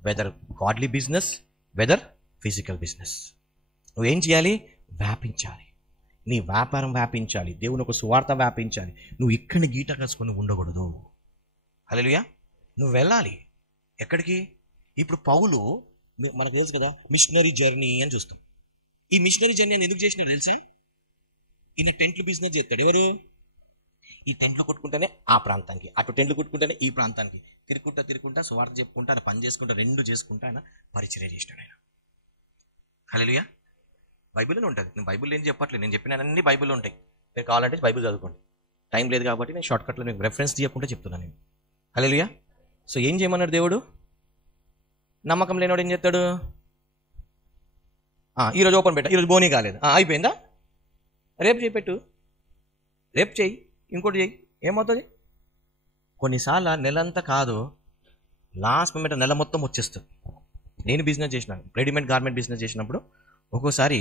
Whether godly business, whether physical business. నువ్వేం చేయాలి? వ్యాపించాలి. నీ వ్యాపారం వ్యాపించాలి. దేవుని ఒక సువార్త వ్యాపించాలి. నువ్వు ఇక్కడిని గీట కాసుకొని ఉండకూడదు. హల్లెలూయా. నువ్వు వెళ్ళాలి. ఎక్కడికి? ఇప్పుడు పౌలు, మనకు తెలుసు కదా, మిషనరీ జర్నీ అని చూస్తాం. ఈ మిషనరీ జర్నీ అని ఎందుకు చేసినాడు తెలుసా? ఈయన టెంట్లు బిజినెస్ చేస్తాడు. ఎవరు? ఈ టెంట్లు కొట్టుకుంటేనే ఆ ప్రాంతానికి, అటు టెంట్లు కొట్టుకుంటేనే ఈ ప్రాంతానికి తిరుగుకుంటా సువార్త చెప్పుకుంటా, ఆయన పని చేసుకుంటా, 2 చేసుకుంటా ఆయన పరిచర్య చేసినాడు ఆయన. హల్లెలూయా. బైబిల్లోనే ఉంటుంది. నేను బైబిల్ ఏం చెప్పట్లేదు, నేను చెప్పిన అన్ని బైబిల్లో ఉంటాయి. మీరు కావాలంటే బైబిల్ చదువుకోండి. టైం లేదు కాబట్టి నేను షార్ట్కట్లో మీకు రెఫరెన్స్ తీయకుండా చెప్తున్నాను నేను. హల్లెలూయా. సో ఏం చేయమన్నాడు దేవుడు? నమ్మకం లేనివాడు ఏం చేస్తాడు? ఈరోజు ఓపెన్ పెట్టా, ఈరోజు బోనీ కాలేదు, అయిపోయిందా, రేపు చేపెట్టు, రేపు చెయ్యి, ఇంకోటి చెయ్యి, ఏమవుతుంది? కొన్నిసార్లు నెలంతా కాదు, లాస్ట్ మూమెంట్ నెల మొత్తం వచ్చేస్తుంది. నేను బిజినెస్ చేసినాను, రెడీమేడ్ గార్మెంట్ బిజినెస్ చేసినప్పుడు ఒక్కోసారి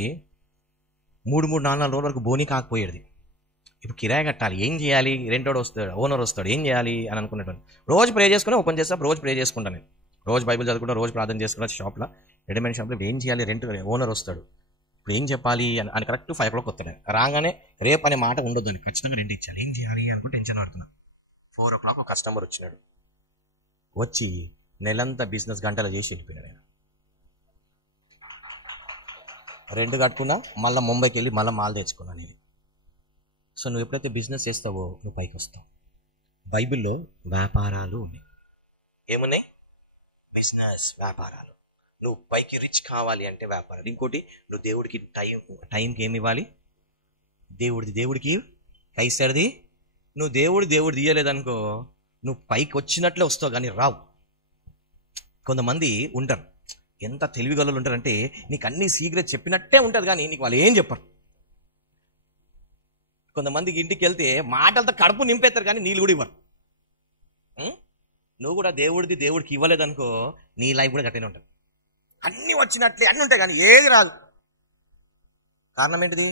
3-4 రోజుల వరకు బోనీ కాకపోయేది. ఇప్పుడు కిరాయి కట్టాలి, ఏం చేయాలి? రెంటోడు వస్తాడు, ఓనర్ వస్తాడు, ఏం చేయాలి అని అనుకునేటాను. రోజు ప్రే చేసుకుని ఓపెన్ చేస్తా, రోజు ప్రే చేసుకుంటాను నేను, రోజు బైబిల్ చదువుకుంటా, రోజు ప్రార్థన చేసుకున్నా. షాప్లో, రెడీమేడ్ షాప్లో ఇప్పుడు ఏం చేయాలి? రెంట్ ఓనర్ వస్తాడు, ఇప్పుడు ఏం చెప్పాలి అని కరెక్ట్ 5 o'clock వస్తాడు. రాగానే రేపు అనే మాట ఉండొద్దు అని ఖచ్చితంగా రెంట్ ఇచ్చాలి. ఏం చేయాలి అనుకుంటే టెన్షన్ పడుతున్నా. 4 o'clock ఒక కస్టమర్ వచ్చినాడు. వచ్చి నెలంతా బిజినెస్ గంటలు చేసి వెళ్ళిపోయినాడు ఆయన. రెంట్ కట్టుకున్నా, మళ్ళీ ముంబైకి వెళ్ళి మళ్ళీ మాల్ తెచ్చుకున్నా నేను. సో నువ్వు ఎప్పుడైతే బిజినెస్ చేస్తావో నువ్వు పైకి వస్తావు. బైబిల్లో వ్యాపారాలు ఉన్నాయి. ఏమున్నాయి? బిజినెస్, వ్యాపారాలు. నువ్వు పైకి రిచ్ కావాలి అంటే వ్యాపారాలు. ఇంకోటి, నువ్వు దేవుడికి టైంకి ఏమి ఇవ్వాలి? దేవుడికి కైసరిది. నువ్వు దేవుడు ఇయ్యలేదనుకో, నువ్వు పైకి వచ్చినట్లే వస్తావు కానీ రావు. కొంతమంది ఉంటారు, ఎంత తెలివిగలలు ఉంటారంటే నీకు అన్ని సీక్రెట్ చెప్పినట్టే ఉంటుంది కానీ నీకు వాళ్ళు ఏం చెప్పరు. కొంతమందికి ఇంటికి వెళ్తే మాటలతో కడుపు నింపేస్తారు కానీ నీళ్ళు కూడా ఇవ్వరు. నువ్వు కూడా దేవుడికి ఇవ్వలేదనుకో, నీ లైఫ్ కూడా గట్టినే ఉంటుంది. అన్నీ వచ్చినట్లే అన్నీ ఉంటాయి కానీ ఏది రాదు. కారణం ఏంటిది?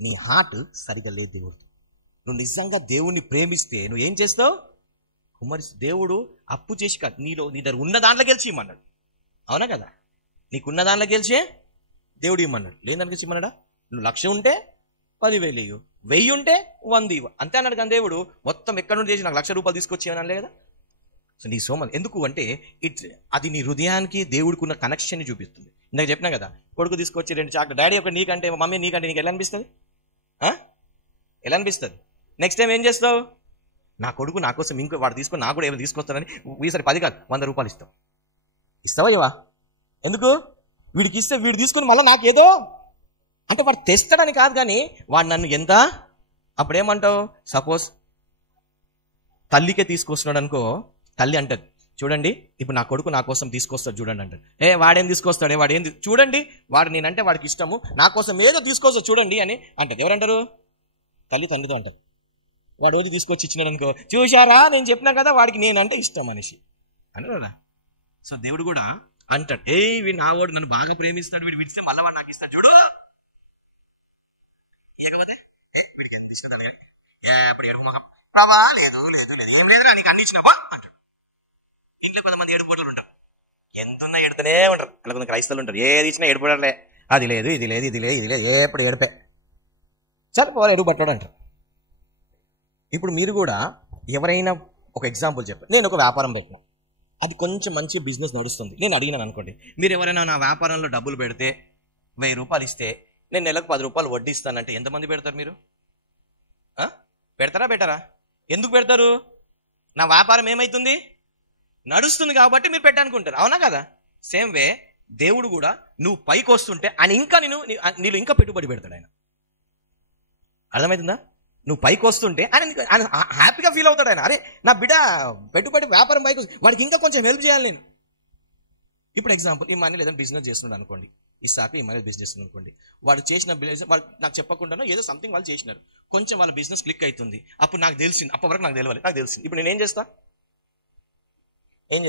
నీ హార్ట్ సరిగా లేదు దేవుడితో. నువ్వు నిజంగా దేవుణ్ణి ప్రేమిస్తే నువ్వు ఏం చేస్తావు? దేవుడు అప్పు చేసి కాదు, నీ దగ్గర ఉన్న దాంట్లో గెలిచి ఇమ్మన్నాడు. అవునా కదా? నీకున్న దాంట్లో గెలిచే దేవుడు ఇమ్మన్నాడు. లేని దానికి ఇమ్మన్నాడా? నువ్వు 1,00,000 ఉంటే 10,000 ఇవ్వు, 1000 ఉంటే 100 ఇవ్వు, అంతే అన్నాడు. కానీ దేవుడు మొత్తం ఎక్కడి నుండి చేసి నాకు 1,00,000 రూపాయలు తీసుకొచ్చి అనలే కదా. సో నీ సోమన్ ఎందుకు అంటే అది నీ హృదయానికి దేవుడికి ఉన్న కనెక్షన్ని చూపిస్తుంది. ఇందాక చెప్పినా కదా, కొడుకు తీసుకొచ్చి 2 చాక్లెట్, డాడీ ఒక నీకంటే మమ్మీ నీకంటే నీకు ఎలా అనిపిస్తుంది? ఎలా అనిపిస్తుంది? నెక్స్ట్ టైం ఏం చేస్తావు? నా కొడుకు నా కోసం ఇంకో వాడు తీసుకొని నాకు కూడా ఏమైనా తీసుకొస్తానని ఈసారి 10 కాదు 100 రూపాయలు ఇస్తావు. ఇస్తావా ఇవా? ఎందుకు? వీడికి ఇస్తే వీడు తీసుకుని మళ్ళీ నాకేదో అంటే వాడు తెస్తాడని కాదు, కానీ వాడు నన్ను ఎంత అప్పుడేమంటావు? సపోజ్ తల్లికే తీసుకొస్తున్నాడు అనుకో, తల్లి అంటది చూడండి ఇప్పుడు నా కొడుకు నా కోసం తీసుకొస్తాడు చూడండి అంటాడు. వాడేం తీసుకొస్తాడే, వాడేం చూడండి, వాడు నేనంటే వాడికి ఇష్టము, నా కోసం ఏదో తీసుకొస్తా చూడండి అని అంటది. ఎవరంటారు? తల్లి తండ్రితో అంటారు. వాడు రోజు తీసుకొచ్చి ఇచ్చినాడు అనుకో, చూశారా నేను చెప్పినా కదా వాడికి నేనంటే ఇష్టం మనిషి అంటారా? సో దేవుడు కూడా అంటాడు, వీడు నా వాడు నన్ను బాగా ప్రేమిస్తాడు, వీడు విడిస్తే మళ్ళీ వాడు నాకు ఇస్తాడు చూడు. ఇకపోతే వీడికి ఎంత ఇష్టం అలాగే అప్పుడు ఏడుపు మొహం, ప్రభా లేదు లేదు లేదు ఏం లేదురా నీకు అన్ని ఇచ్చినావా అంటాడు. ఇంట్లో కొంతమంది ఏడుపోటలు ఉంటారు, ఎంతున్నా ఎడుతూనే ఉంటారు. అలా కొంత క్రైస్తవులు ఉంటారు, ఏది ఇచ్చినా ఏడుపోవడంలే, అది లేదు ఇది లేదు ఇది లేదు ఇది లేదు, ఎప్పుడు ఏడిపే సరిపోవాలి ఎడుపు పట్టడం అంటారు. ఇప్పుడు మీరు కూడా ఎవరైనా ఒక ఎగ్జాంపుల్ చెప్పండి. నేను ఒక వ్యాపారం పెట్టినా, అది కొంచెం మంచి బిజినెస్ నడుస్తుంది, నేను అడిగినాను అనుకోండి, మీరు ఎవరైనా నా వ్యాపారంలో డబ్బులు పెడితే 1000 రూపాయలు ఇస్తే నేను నెలకు 10 రూపాయలు వడ్డీ ఇస్తానంటే ఎంతమంది పెడతారు? మీరు పెడతారా పెట్టారా? ఎందుకు పెడతారు? నా వ్యాపారం ఏమవుతుంది? నడుస్తుంది కాబట్టి మీరు పెట్టానుకుంటారు. అవునా కదా? సేమ్ వే దేవుడు కూడా నువ్వు పైకి వస్తుంటే ఆయన ఇంకా నీళ్ళు ఇంకా పెట్టుబడి పెడతాడు. ఆయన అర్థమవుతుందా? నువ్వు పైకి వస్తుంటే ఆయన హ్యాపీగా ఫీల్ అవుతాడు. ఆయన అరే నా బిడ్డ పెట్టుబడి వ్యాపారం పైకి వాడికి ఇంకా కొంచెం హెల్ప్ చేయాలి నేను. ఇప్పుడు ఎగ్జాంపుల్, ఈ మనీ ఏదైనా బిజినెస్ చేస్తున్నాడు అనుకోండి, ఇసాకు ఈ మనీ బిజినెస్ చేస్తున్నాడు అనుకోండి, వాడు చేసిన బిజినెస్ వాడు నాకు చెప్పకుండానో ఏదో సంథింగ్ వాళ్ళు చేసినారు, కొంచెం వాళ్ళ బిజినెస్ క్లిక్ అవుతుంది. అప్పుడు నాకు తెలిసింది, అప్పటి వరకు నాకు తెలియాలి, నాకు తెలిసింది. ఇప్పుడు నేను ఏం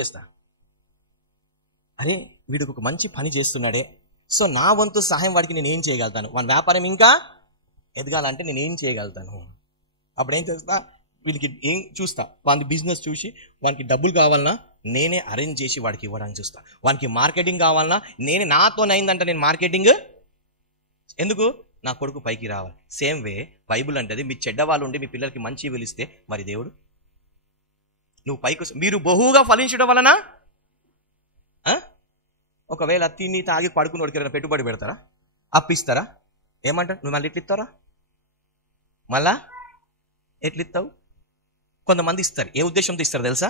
చేస్తా? అరే వీడికి ఒక మంచి పని చేస్తున్నాడే, సో నా వంతు సహాయం వాడికి నేను ఏం చేయగలుగుతాను, వాని వ్యాపారం ఇంకా ఎదగాలంటే నేను ఏం చేయగలుగుతాను. అప్పుడు ఏం చేస్తా? వీళ్ళకి ఏం చూస్తా, వాని బిజినెస్ చూసి వానికి డబ్బులు కావాలన్నా నేనే అరేంజ్ చేసి వాడికి ఇవ్వడానికి చూస్తా. వానికి మార్కెటింగ్ కావాలన్నా నేనే, నాతోనైందంటే నేను మార్కెటింగ్, ఎందుకు? నా కొడుకు పైకి రావాలి. సేమ్ వే బైబుల్ అంటది, మీ చెడ్డవాళ్ళు ఉండి మీ పిల్లలకి మంచి వెలిస్తే మరి దేవుడు నువ్వు పైకి మీరు బహుగా ఫలించడం వలన ఒకవేళ తిని తాగి పడుకుని వాడికి పెట్టుబడి పెడతారా? అప్పిస్తారా? ఏమంటారు? నువ్వు మళ్ళీ ఎట్లా ఇస్తారా? మళ్ళా ఎట్లా ఇస్తావు? కొంతమంది ఇస్తారు, ఏ ఉద్దేశంతో ఇస్తారు తెలుసా?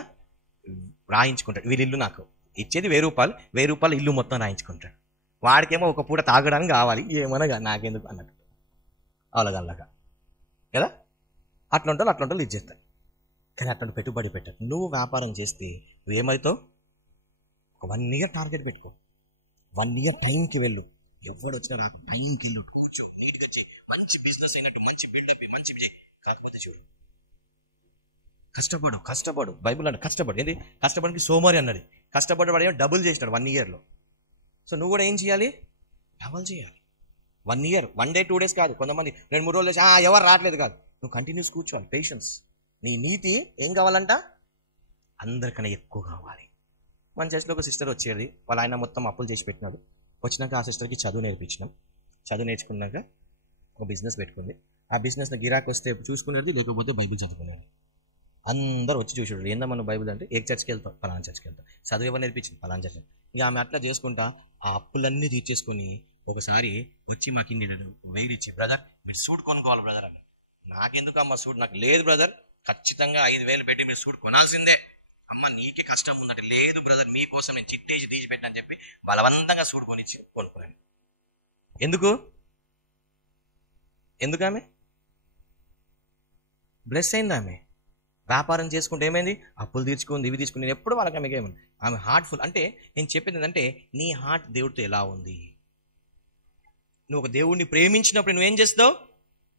రాయించుకుంటాడు, వీళ్ళ ఇల్లు నాకు ఇచ్చేది 1000 రూపాయలు, 1000 రూపాయలు ఇల్లు మొత్తం రాయించుకుంటాడు. వాడికేమో ఒక పూట తాగడానికి కావాలి, ఏమనగా నాకెందుకు అన్నట్టు అలాగల్లాగా కదా. అట్లుంటారు ఇది చేస్తారు. కానీ అట్లాంటి పెట్టుబడి పెట్టారు. నువ్వు వ్యాపారం చేస్తే నువ్వేమవుతావు? ఒక 1 ఇయర్ టార్గెట్ పెట్టుకో, 1 ఇయర్ టైంకి వెళ్ళు, ఎవడు వచ్చినా నాకు టైంకి వెళ్ళు, కూర్చో నీట్గా చేయి, మంచి బిజినెస్ అయినట్టు మంచి బిల్డప్ మంచి చేయి. కాకపోతే చూడు, కష్టపడు బైబుల్ అంటే కష్టపడు. ఏంటి కష్టపడికి సోమరి అన్నది, కష్టపడి వాడు ఏమో డబుల్ చేసినాడు 1 ఇయర్లో. సో నువ్వు కూడా ఏం చేయాలి? డబుల్ చేయాలి. 1 ఇయర్, 1 డే 2 డేస్ కాదు. కొంతమంది 2-3 రోజులు చేసి ఎవరు రావట్లేదు కాదు, నువ్వు కంటిన్యూస్ కూర్చోవాలి. పేషెన్స్. నీ నీతి ఏం కావాలంట? అందరికన్నా ఎక్కువ కావాలి. మన చర్చిలో ఒక సిస్టర్ వచ్చేది, వాళ్ళ ఆయన మొత్తం అప్పులు చేసి పెట్టినాడు. వచ్చినాక ఆ సిస్టర్కి చదువు నేర్పించినాం. చదువు నేర్చుకున్నాక ఒక బిజినెస్ పెట్టుకుంది. ఆ బిజినెస్లో గిరాకు వస్తే చూసుకునేది, లేకపోతే బైబిల్ చదువుకునేది. అందరూ వచ్చి చూసాడు, ఏందమ్మా నువ్వు బైబిల్ అంటే, ఏ చర్చ్కి వెళ్తావు? పలానా చర్చ్కి వెళ్తావు. చదువు ఎవరు నేర్పించింది? పలానా చర్చ్. ఇక ఆమె అట్లా చేసుకుంటా ఆ అప్పులన్నీ తీర్చేసుకొని ఒకసారి వచ్చి మాకు ఇన్ని 1000 ఇచ్చే, బ్రదర్ మీరు సూట్ కొనుక్కోవాలి బ్రదర్ అన్న. నాకెందుకు అమ్మ సూట్? నాకు లేదు బ్రదర్, ఖచ్చితంగా 5000 పెట్టి మీరు సూట్ కొనాల్సిందే. అమ్మ నీకే కష్టం ఉందంటే, లేదు బ్రదర్ మీకోసం నేను చిట్టేసి తీసి పెట్టాను చెప్పి బలవంతంగా సూట్ కొనుక్కున్నాను. ఎందుకు ఆమె బ్లెస్ అయింది. ఆమె వ్యాపారం చేసుకుంటే ఏమైంది? అప్పులు తీర్చుకుంది, ఇవి తీసుకుని. నేను ఎప్పుడు వాళ్ళకి ఆమెకి ఏమన్నా, ఆమె హార్ట్ఫుల్. అంటే నేను చెప్పేది ఏంటంటే, నీ హార్ట్ దేవుడితో ఎలా ఉంది? నువ్వు ఒక దేవుడిని ప్రేమించినప్పుడు నువ్వేం చేస్తావు?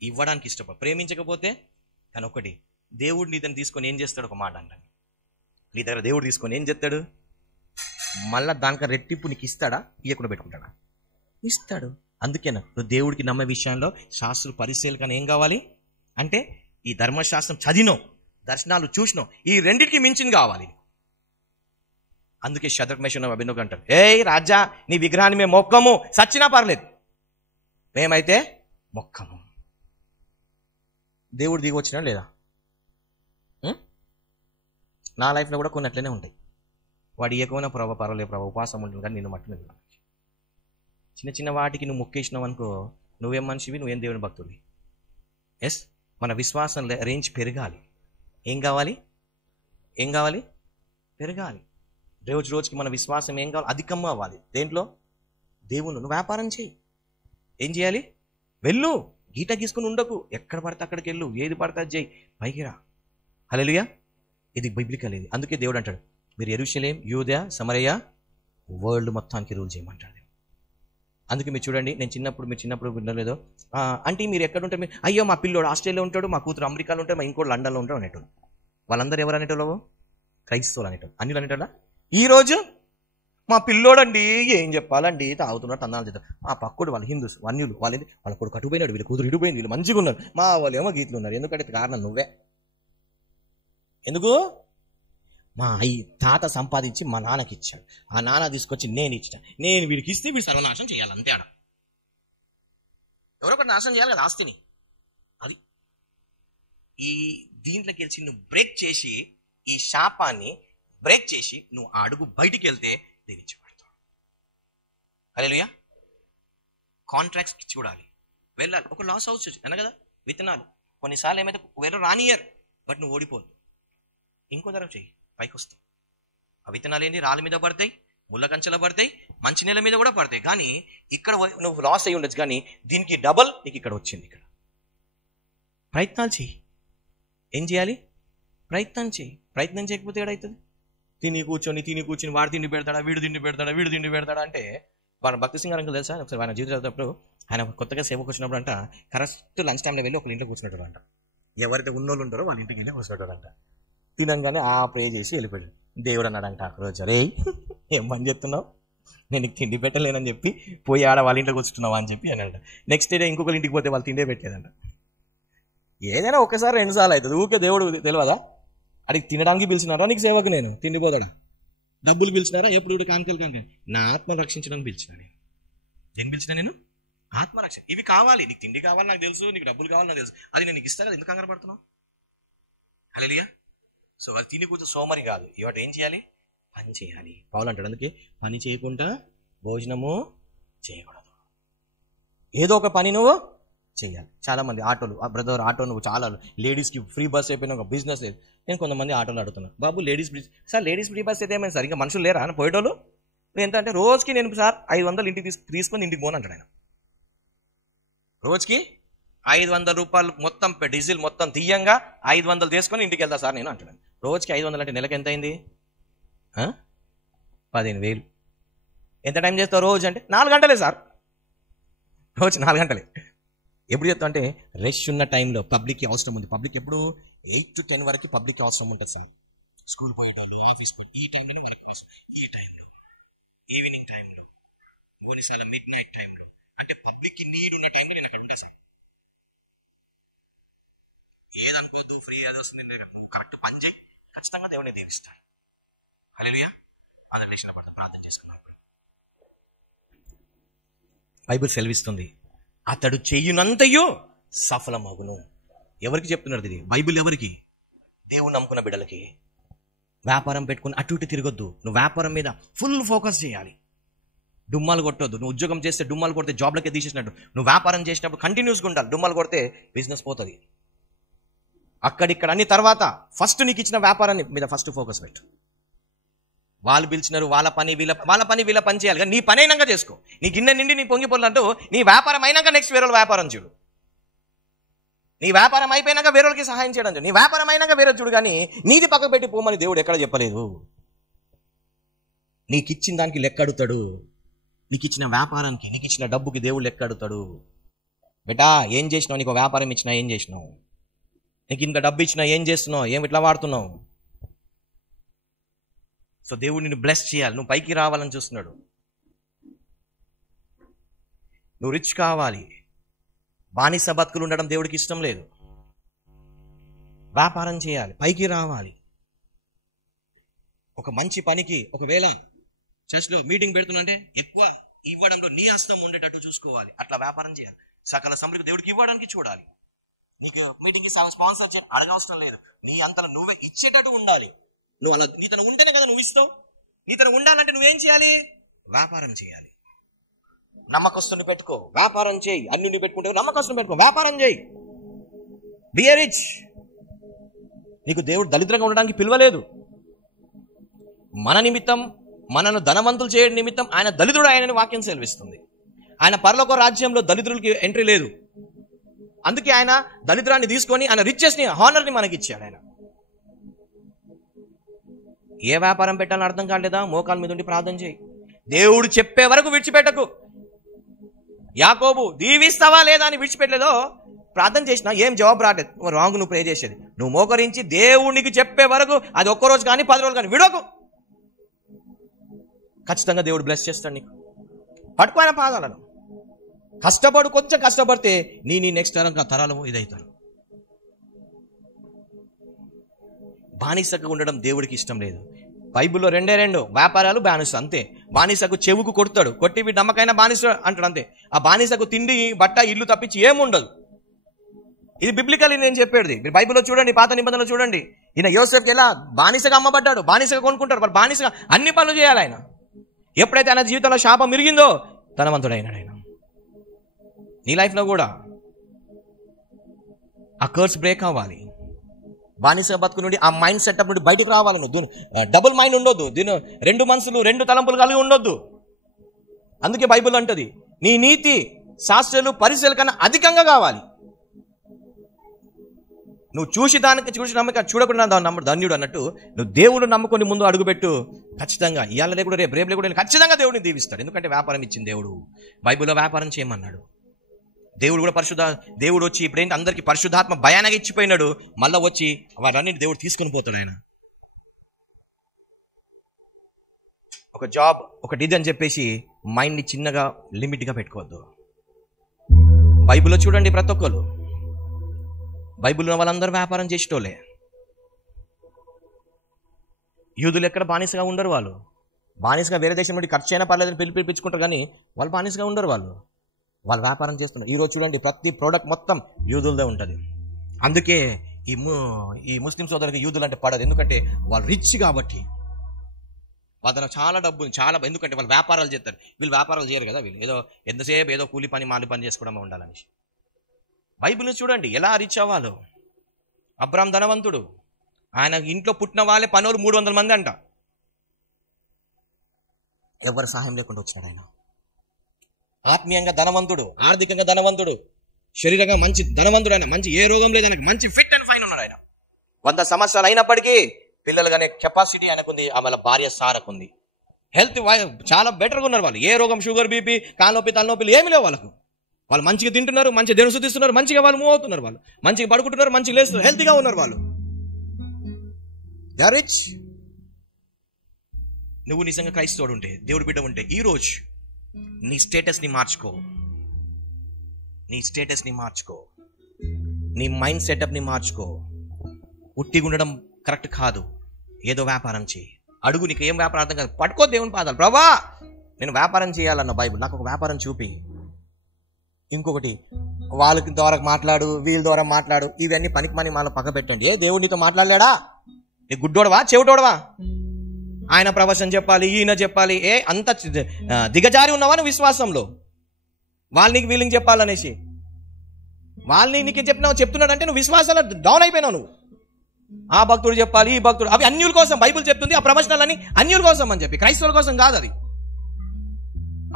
ఇవ్వడానికి ఇష్టపడు. ప్రేమించకపోతే కానీ ఒకటి, దేవుడు నీ దాన్ని తీసుకొని ఏం చేస్తాడు? ఒక మాట అంటాను, నీ దగ్గర దేవుడు తీసుకొని ఏం చేస్తాడు? మళ్ళా దానికి రెట్టింపు నీకు ఇస్తాడా? ఇవ్వకుండా పెట్టుకుంటాడా? ఇస్తాడు. అందుకేనా నువ్వు దేవుడికి నమ్మే విషయంలో శాస్త్రులు పరిశీలన ఏం కావాలి అంటే ఈ ధర్మశాస్త్రం చదివినో, దర్శనాలు చూసినో, ఈ రెండింటికి మించింది కావాలి. అందుకే శద్రక్ మేషక్ అబేద్నెగో అంటారు, ఏయ్ రాజా, నీ విగ్రహాన్ని మేము మొక్కము, సచ్చినా పర్లేదు, మేమైతే మొక్కము. దేవుడు దిగి వచ్చినా లేదా? నా లైఫ్లో కూడా కొన్ని అట్లనే ఉంటాయి. వాడు ఏకమైన ప్రభావ పర్వాలేదు ప్రభావ, ఉపవాసం ఉంటుంది కానీ నిన్ను మట్టును. చిన్న చిన్న వాటికి నువ్వు మొక్కేసినావు అనుకో, నువ్వేం మనిషివి, నువ్వేం దేవుని భక్తుడివి. ఎస్, మన విశ్వాసం రేంజ్ పెరగాలి. ఏం కావాలి? పెరగాలి. రోజుకి మన విశ్వాసం ఏం కావాలి? అధికంగా అవ్వాలి. దేంట్లో? దేవుని. నువ్వు వ్యాపారం చేయి. ఏం చేయాలి? వెళ్ళు, గీట గీసుకుని ఉండకు, ఎక్కడ పడితే అక్కడికి వెళ్ళు, ఏది పడితే అది చేయి, పైకి రా. హల్లెలూయా. ఇది బిబ్లికల్. ఇది అందుకే దేవుడు అంటాడు, మీరు యెరూషలేం, యూదయ, సమరయ, వరల్డ్ మొత్తానికి రూల్ చేయమంటాడు. అందుకే మీరు చూడండి, మీరు చిన్నప్పుడు వినలేదో, అంటే మీరు ఎక్కడ ఉంటారు? మీరు అయ్యో మా పిల్లోడు ఆస్ట్రేలియా ఉంటాడు, మా కూతురు అమెరికాలో ఉంటాడు, మా ఇంకోటి లండన్లో ఉంటాడు అనేటోళ్ళు. వాళ్ళందరూ ఎవరు అనేటోళ్ళు? క్రైస్తవులు అనేటోళ్ళు. అన్యులు అనేటోళ్ళ. ఈరోజు మా పిల్లోడండి ఏం చెప్పాలండి, తాగుతున్నాడు, తందాలు చేస్తారు. ఆ పక్కడు వాళ్ళు హిందూస్, అన్యులు, వాళ్ళ కొడుకు అటుపోయినాడు, వీళ్ళు కూతురు ఇడిపోయింది, వీళ్ళు మంచిగా ఉన్నారు, మా వాళ్ళు ఏమో గీతలు ఉన్నారు. ఎందుకంటే కారణం నువ్వే. ఎందుకు? మా తాత సంపాదించి మా నాన్నకి ఇచ్చాడు, ఆ నాన్న తీసుకొచ్చి నేను ఇచ్చిన, నేను వీడికి ఇస్తే వీడు సర్వనాశనం చేయాలి, అంతే. ఆడ ఎవరొకటి నాశనం చేయాలి కదా ఆస్తిని. అది ఈ దీంట్లోకి వెళ్ళి నువ్వు బ్రేక్ చేసి, ఈ శాపాన్ని బ్రేక్ చేసి నువ్వు ఆ అడుగు బయటికి వెళ్తే దీవించబడతావు. హల్లెలూయా. కాంట్రాక్ట్స్ చూడాలి, వెళ్ళాలి. ఒక లాస్ హౌస్ అన్న కదా, విత్తనాలు కొన్నిసార్లు ఏమైతే వేరే రానియర్, బట్ నువ్వు ఓడిపోదు, ఇంకో ధర చెయ్యి, పైకి వస్తావు. ఆ విత్తనాలు ఏంటి? రాళ్ళ మీద పడతాయి, ముళ్ళ కంచెల పడతాయి, మంచి నీళ్ళ మీద కూడా పడతాయి. కానీ ఇక్కడ నువ్వు లాస్ అయ్యి ఉండొచ్చు, కానీ దీనికి డబల్ నీకు ఇక్కడ వచ్చింది. ఇక్కడ ప్రయత్నాలు చెయ్యి. ఏం చేయాలి? ప్రయత్నం చెయ్యి. ప్రయత్నం చేయకపోతే ఏడవుతుంది? తిని కూర్చొని వాడు తిండి పెడతాడా, వీడు తిండి పెడతాడా అంటే. మన భక్తి సింగ్ అంకుల్ తెలుసా? ఒకసారి ఆయన జీవితం చదివేటప్పుడు, ఆయన కొత్తగా సేవకు వచ్చినప్పుడు అంట, కరెక్ట్ లంచ్ టైంలో వెళ్ళి ఒక ఇంట్లో కూర్చున్నట్టు అంట. ఎవరైతే ఉన్నోళ్ళు ఉంటారో వాళ్ళ ఇంటికి వెళ్ళి కూర్చున్నట్టు అంట. తినంగానే ఆ ప్రే చేసి వెళ్ళిపోయాడు. దేవుడు అన్నాడంట ఆ రోజు, రే ఏం పని చెప్తున్నావు, నేను నీకు తిండి పెట్టలేనని చెప్పి పోయి ఆడ వాళ్ళ ఇంట్లో కూర్చున్నావా అని చెప్పి అన్నాడు. నెక్స్ట్ డే ఇంకొకరి ఇంటికి పోతే వాళ్ళు తిండే పెట్టేదంట. ఏదైనా ఒకసారి 2 సార్లు అవుతుంది, ఊరికే దేవుడు తెలియదా? అడిగి తినడానికి పిలిచినారా నీకు సేవకు? నేను తిండిపోతాడా? డబ్బులు పిలిచినారా? ఎప్పుడు కానుకలు. నా ఆత్మను రక్షించడానికి పిలిచిన. నేను పిలిచిన, నేను ఆత్మరక్షణ. ఇవి కావాలి, నీకు తిండి కావాలి నాకు తెలుసు, నీకు డబ్బులు కావాలి నాకు తెలుసు, అది నేను నీకు ఇస్తా కదా, ఎందుకు కంగారు పడుతున్నావు? హల్లెలూయా. సో అది తిని కూర్చో సోమరి కాదు, ఇవాటి ఏం చేయాలి? పని చేయాలి. పౌలు అంటాడు, అందుకే పని చేయకుండా భోజనము చేయకూడదు. ఏదో ఒక పని నువ్వు చేయాలి. చాలా మంది ఆటోలు, బ్రదర్ ఆటో నువ్వు చాలా లేడీస్కి ఫ్రీ బస్ అయిపోయిన ఒక బిజినెస్ లేదు. నేను కొంతమంది ఆటోలు అడుగుతున్నాను, బాబు ladies sir ladies free bus అయితే ఏమైంది సార్, ఇంకా మనుషులు లేరా అని పోయేటోళ్ళు? ఎంత అంటే రోజుకి నేను సార్ 500 ఇంటికి తీసుకొని ఇంటికి పోను అంటాడు ఆయన. రోజుకి 500 రూపాయలు మొత్తం డీజిల్ మొత్తం తీయంగా 500 తీసుకొని ఇంటికి వెళ్తా సార్ నేను అంటాడు. రోజుకి 500 అంటే నెలకు ఎంత అయింది? 15,000. ఎంత టైం చేస్తావు రోజు అంటే? 4 గంటలే సార్, రోజు 4 గంటలే. ఎప్పుడు చెప్తా అంటే రష్ ఉన్న టైంలో, పబ్లిక్కి అవసరం ఉంది. పబ్లిక్ ఎప్పుడు 8 to 10 వరకు పబ్లిక్ అవసరం ఉంటుంది సార్. స్కూల్ పోయేటాళ్ళు, ఆఫీస్ పోయి ఈ టైంలోనే మనకి ఈ టైంలో, ఈవినింగ్ టైంలో, కొన్నిసార్లు మిడ్ నైట్ టైంలో, అంటే పబ్లిక్కి నీడ్ ఉన్న టైంలో నేను అక్కడ ఉంటా సార్. ఏదనుకోవద్దు, ఫ్రీ ఏదో వస్తుంది, నువ్వు కరెక్ట్ పని చేయి, ఖచ్చితంగా దేవుని దీవిస్తాడు. హల్లెలూయా. అందరూ లేచిన పడతాం, ప్రార్థన చేసుకున్నాం. బైబిల్ సెలవిస్తుంది, అతడు చెయ్యునంతయు సఫలమగును. ఎవరికి చెప్తున్నారు ఇది? బైబిల్ ఎవరికి? దేవుని నమ్ముకున్న బిడ్డలకి. వ్యాపారం పెట్టుకుని అటు ఇటు తిరగొద్దు, నువ్వు వ్యాపారం మీద ఫుల్ ఫోకస్ చేయాలి. డుమ్మాలు కొట్టొద్దు. నువ్వు ఉద్యోగం చేస్తే డుమ్మాలు కొడితే జాబ్లకే తీసేసినట్టు, నువ్వు వ్యాపారం చేసినప్పుడు కంటిన్యూస్గా ఉండాలి. డుమ్మాలు కొడితే బిజినెస్ పోతుంది. అక్కడిక్కడ అన్ని తర్వాత ఫస్ట్ నీకు ఇచ్చిన వ్యాపారాన్ని మీద ఫస్ట్ ఫోకస్ పెట్టు. వాళ్ళు పిలిచినారు, వాళ్ళ పని వీళ్ళ పని చేయాలి, కానీ నీ పని అయినాక చేసుకో. నీ గిన్నె నిండి నీ పొంగిపోలు అంటూ నీ వ్యాపారం అయినాక నెక్స్ట్ వేరే వ్యాపారం చూడు. నీ వ్యాపారం అయిపోయినాక వేరేకి సహాయం చేయడం చూడు. నీ వ్యాపారం అయినాక వేరే చూడు, కానీ నీది పక్కకు పెట్టి పోమని దేవుడు ఎక్కడ చెప్పలేదు. నీకు ఇచ్చిన దానికి లెక్క అడుగుతాడు. నీకు ఇచ్చిన వ్యాపారానికి, నీకు ఇచ్చిన డబ్బుకి దేవుడు లెక్క అడుగుతాడు. బేటా ఏం చేసినావు? నీకు వ్యాపారం ఇచ్చినా ఏం చేసినావు? నీకు ఇంత డబ్బు ఇచ్చినా ఏం చేస్తున్నావు? ఏమి ఇట్లా వాడుతున్నావు? సో దేవుడు నిన్ను బ్లెస్ చేయాలి, నువ్వు పైకి రావాలని చూస్తున్నాడు. నువ్వు రిచ్ కావాలి. బానిస బతుకులు ఉండడం దేవుడికి ఇష్టం లేదు. వ్యాపారం చేయాలి, పైకి రావాలి. ఒక మంచి పనికి ఒకవేళ చర్చ్లో మీటింగ్ పెడుతున్నంటే ఎక్కువ ఇవ్వడంలో నీ హస్తం ఉండేటట్టు చూసుకోవాలి. అట్లా వ్యాపారం చేయాలి. సకల సమృద్ధి దేవుడికి ఇవ్వడానికి చూడాలి. నీకు మీటింగ్కి స్పాన్సర్ చేయాలి అడగవసరం లేదు. నీ అంతలో నువ్వే ఇచ్చేటట్టు ఉండాలి. నువ్వు అలా నీతను ఉంటేనే కదా నువ్వు ఇస్తావు. నీతను ఉండాలంటే నువ్వేం చేయాలి? వ్యాపారం చేయాలి. నమ్మకస్తుని పెట్టుకో, వ్యాపారం చేయి. అన్ని పెట్టుకుంటే నమ్మకస్తుని పెట్టుకో, వ్యాపారం చేయి. బి ఏ రిచ్. నీకు దేవుడు దరిద్రంగా ఉండడానికి పిలవలేదు. మన నిమిత్తం, మనను ధనవంతులు చేయడం నిమిత్తం ఆయన దళితుడు ఆయనని వాక్యం సెలవిస్తుంది. ఆయన పరలోక రాజ్యంలో దళితులకి ఎంట్రీ లేదు. అందుకే ఆయన దళితురాన్ని తీసుకొని ఆయన రిచెస్ని, హానర్ని మనకి ఇచ్చాడు. ఆయన ఏ వ్యాపారం పెట్టాలని అర్థం కాలేదా? మోకాల మీద ఉండి ప్రార్థన చేయి. దేవుడు చెప్పే వరకు విడిచిపెట్టకు. యాకోబు దీవిస్తావా లేదా అని విడిచిపెట్టలేదో ప్రార్థన చేసినా ఏం జవాబు రాలేదు. రాంగ్ నువ్వు ప్రే చేసేది. నువ్వు మోకరించి దేవుడికి చెప్పే వరకు, అది ఒక్కరోజు కానీ 10 రోజులు కానీ విడోకు. ఖచ్చితంగా దేవుడు బ్లెస్ చేస్తాడు నీకు. పట్టుకోయిన పాదాలను కష్టపడు. కొంచెం కష్టపడితే నీ నెక్స్ట్ తరాలు ఇదవుతారు. బానిసగా ఉండడం దేవుడికి ఇష్టం లేదు. బైబిల్లో 2 వ్యాపారాలు, బానిస అంతే. బానిసకు చెవుకు కొడతాడు, కొట్టి వీడు నమ్మకైన బానిస అంటాడు అంతే. ఆ బానిసకు తిండి, బట్ట, ఇల్లు తప్పించి ఏముండదు. ఇది బిబ్లికల్ నేను చెప్పేది. మీరు బైబిల్లో చూడండి, పాత నిబంధనలు చూడండి. ఈయన యోసేఫ్కి ఎలా బానిసగా అమ్మబడ్డాడు, బానిసగా కొనుక్కుంటాడు. మరి బానిసగా అన్ని పనులు చేయాలి ఆయన. ఎప్పుడైతే ఆయన జీవితంలో శాపం మిరిగిందో ధనవంతుడైనాడు ఆయన. నీ లైఫ్లో కూడా ఆ కర్స్ బ్రేక్ అవ్వాలి. బానిస బతుకు నుండి, ఆ మైండ్ సెటప్ నుండి బయటకు రావాలి. నువ్వు డబుల్ మైండ్ ఉండొద్దు. దీని 2 మనసులు, 2 తలంపులు కలిగి ఉండొద్దు. అందుకే బైబిల్ అంటది, నీ నీతి శాస్త్రాలు పరిశీలన కన్నా అధికంగా కావాలి. నువ్వు చూసి నమ్మక చూడకుండా ధన్యుడు అన్నట్టు నువ్వు దేవుడు నమ్ముకొని ముందు అడుగుపెట్టు. ఖచ్చితంగా ఇవాళ లేకుండా రేపు లేకుండా ఖచ్చితంగా దేవుడిని దీవిస్తాడు. ఎందుకంటే వ్యాపారం ఇచ్చింది దేవుడు. బైబిల్లో వ్యాపారం చేయమన్నాడు దేవుడు కూడా. దేవుడు వచ్చి ఇప్పుడేంటి అందరికీ పరిశుద్ధాత్మ భయానగా ఇచ్చిపోయినాడు. మళ్ళీ వచ్చి వారన్నిటి దేవుడు తీసుకుని పోతాడు. ఆయన ఒక జాబ్, ఒకటి ఇది అని చెప్పేసి మైండ్ని చిన్నగా లిమిట్గా పెట్టుకోవద్దు. బైబిల్లో చూడండి, ప్రతి ఒక్కరు బైబిల్లో వాళ్ళందరూ వ్యాపారం చేసేటోళ్ళే. యూదులు ఎక్కడ బానిసగా ఉండరు. వాళ్ళు బానిసగా వేరే దేశం నుండి ఖర్చు అయినా పర్లేదని పిలిపించుకుంటారు, కానీ వాళ్ళు బానిసగా ఉండరు. వాళ్ళు వ్యాపారం చేస్తున్నారు. ఈరోజు చూడండి, ప్రతి ప్రోడక్ట్ మొత్తం యూదులదే ఉంటుంది. అందుకే ఈ ముస్లిం సోదరులకి యూదులు అంటే పడదు. ఎందుకంటే వాళ్ళు రిచ్ కాబట్టి. వాళ్ళ చాలా డబ్బు, ఎందుకంటే వాళ్ళు వ్యాపారాలు చేస్తారు. వీళ్ళు వ్యాపారాలు చేయరు కదా. వీళ్ళు ఎంతసేపు ఏదో కూలి పని, మాలి పని చేసుకోవడమే ఉండాలని. బైబిల్ని చూడండి ఎలా రిచ్ అవ్వాలో. అబ్రాం ధనవంతుడు. ఆయన ఇంట్లో పుట్టిన వాళ్ళే పనులు 300 మంది అంట. ఎవరు సహాయం లేకుండా వచ్చినాడు ఆయన. ఆత్మీయంగా ధనవంతుడు, ఆర్థికంగా ధనవంతుడు, శరీరంగా మంచి ధనవంతుడు. ఆయన మంచి, ఏ రోగం లేదు ఆయనకు, మంచి ఫిట్ అండ్ ఫైన్ ఉన్నాడు ఆయన. 100 సంవత్సరాలు అయినప్పటికీ పిల్లలు కానీ కెపాసిటీ ఆయనకుంది. వాళ్ళ భార్య సారకుంది. హెల్త్ చాలా బెటర్గా ఉన్నారు వాళ్ళు. ఏ రోగం, షుగర్, బీపీ, కాళ్ళనొప్పి, తలనొప్పిలు ఏమి లేవు వాళ్ళకు. వాళ్ళు మంచిగా తింటున్నారు, మంచిగా దేవుని స్తుతిస్తున్నారు, మంచిగా వాళ్ళు మూవ్ అవుతున్నారు, వాళ్ళు మంచిగా పడుకుంటున్నారు, మంచిగా లేస్తున్నారు, హెల్తీగా ఉన్నారు వాళ్ళు. They are rich. నువ్వు నిజంగా క్రైస్తవుడు ఉంటే, దేవుడు బిడ్డ ఉంటే, ఈరోజు నీ స్టేటస్ని మార్చుకో. నీ మైండ్ సెటప్ని మార్చుకో. ఉట్టిగా ఉండడం కరెక్ట్ కాదు. ఏదో వ్యాపారం చేయి. అడుగు, నీకు ఏం వ్యాపారం అర్థం కాదు, పట్టుకో దేవుని పాదాలు. ప్రభా, నేను వ్యాపారం చేయాలన్న బైబుల్, నాకు ఒక వ్యాపారం చూపి. ఇంకొకటి, వాళ్ళకి ద్వారా మాట్లాడు, వీళ్ళ ద్వారా మాట్లాడు, ఇవన్నీ పనికి మని మనం పక్క పెట్టండి. ఏ దేవుడు నీతో మాట్లాడలేడా? నీ గుడ్డోడవా, చెవిటోడవా? ఆయన ప్రవచనం చెప్పాలి, ఈయన చెప్పాలి. అంత దిగజారి ఉన్నావా నువ్వు విశ్వాసంలో? వాళ్ళకి వీళ్ళకి చెప్పాలనేసి వాళ్ళని నీకు చెప్తున్నాడు అంటే నువ్వు విశ్వాసంలో డౌన్ అయిపోయినావు. నువ్వు ఆ భక్తుడు చెప్పాలి, ఈ భక్తుడు, అవి అన్యుల కోసం బైబిల్ చెప్తుంది. ఆ ప్రవచనాలన్నీ అన్యుల కోసం అని చెప్పి, క్రైస్తవుల కోసం కాదు అది.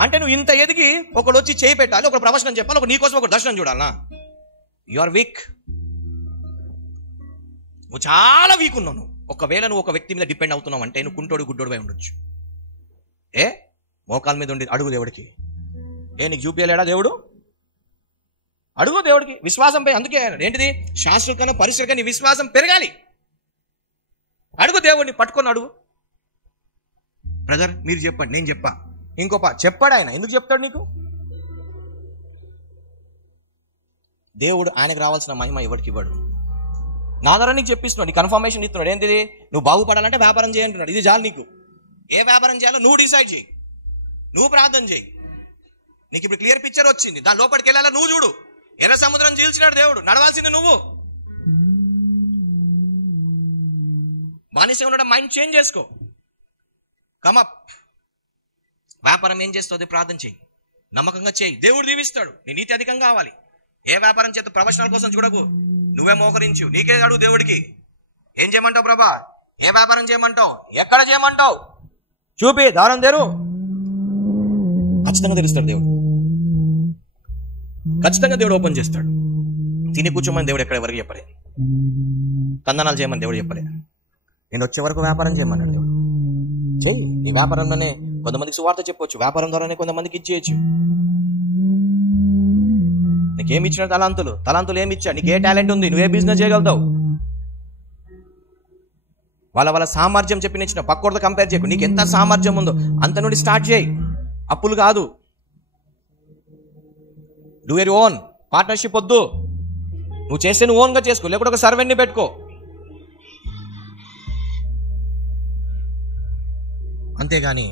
అంటే నువ్వు ఇంత ఎదిగి ఒకడు వచ్చి చేయి పెట్టాలి, ఒక ప్రవచనం చెప్పాలి, ఒక నీకోసం ఒక దర్శనం చూడాలనా? You are weak. నువ్వు చాలా వీక్ ఉన్నావు. ఒకవేళ నువ్వు ఒక వ్యక్తి మీద డిపెండ్ అవుతున్నావు అంటే నువ్వు కుంటోడు, గుడ్డోడు ఉండొచ్చు. మోకాల మీద ఉండి అడుగు దేవుడికి. నీకు చూపించలేడా దేవుడు? అడుగు దేవుడికి విశ్వాసంపై. అందుకే ఏంటిది, శాస్త్రం కన్నా పరిశ్రమ నీ విశ్వాసం పెరగాలి. అడుగు దేవుడిని, పట్టుకొని అడుగు. బ్రదర్ మీరు చెప్పండి, నేను చెప్పా, ఇంకో చెప్పాడు ఆయన. ఎందుకు చెప్తాడు నీకు? దేవుడు ఆయనకు రావాల్సిన మహిమ ఎవరికి ఇవ్వడు. నా ద్వారా నీకు చెప్పిస్తున్నాడు, నీ కన్ఫర్మేషన్ ఇస్తున్నాడు. ఏంటిది? నువ్వు బాగుపడాలంటే వ్యాపారం చేయంటున్నాడు. ఇది చాలు నీకు. ఏ వ్యాపారం చేయాలో నువ్వు డిసైడ్ చేయి, నువ్వు ప్రార్థన చేయి. నీకు ఇప్పుడు క్లియర్ పిక్చర్ వచ్చింది, దాని లోపలికి వెళ్ళాలా నువ్వు చూడు. ఎర్ర సముద్రం చీల్చినాడు దేవుడు, నడవాల్సింది నువ్వు. బానిసగా ఉండడం మైండ్ చేంజ్ చేసుకో. కమప్. వ్యాపారం ఏం చేస్తుంది? ప్రార్థన చేయి, నమ్మకంగా చేయి, దేవుడు దీవిస్తాడు. నీ నీతి అధికంగా కావాలి. ఏ వ్యాపారం చేత ప్రవచనాల కోసం చూడకు, నువ్వే మోకరించు, నీకే అడుగు దేవుడికి. ఏం చేయమంటావు ప్రభా? ఏ వ్యాపారం చేయమంటావు? ఎక్కడ చేయమంటావు? చూపి, దారం తెరు. ఖచ్చితంగా తెలుస్తాడు దేవుడు, ఖచ్చితంగా దేవుడు ఓపెన్ చేస్తాడు. తిని కూర్చోమని దేవుడు ఎక్కడ వరకు చెప్పలేదు, తందనాలు చేయమని దేవుడు చెప్పలేదు. నేను వచ్చే వరకు వ్యాపారం చేయమన్నాడు దేవుడు. చెయ్యి. నీ వ్యాపారంలోనే కొంతమందికి సువార్త చెప్పొచ్చు, వ్యాపారం ద్వారానే కొంతమందికి ఇచ్చేయచ్చు. నీకేమి ఇచ్చిన తలాంతులు ఏమి ఇచ్చా? నీకు ఏ టాలెంట్ ఉంది? నువ్వు ఏ బిజినెస్ చేయగలుగుతావు? వాళ్ళ సామర్థ్యం చెప్పి ఇచ్చిన, పక్కోడితో కంపేర్ చేయకు. నీకు ఎంత సామర్థ్యం ఉందో అంత నుండి స్టార్ట్ చేయి. అప్పులు కాదు. Do your own. పార్ట్నర్షిప్ వద్దు. నువ్వు చేస్తే నువ్వు ఓన్గా చేసుకో, లేకపోతే ఒక సర్వెంట్ని పెట్టుకో. అంతేగాని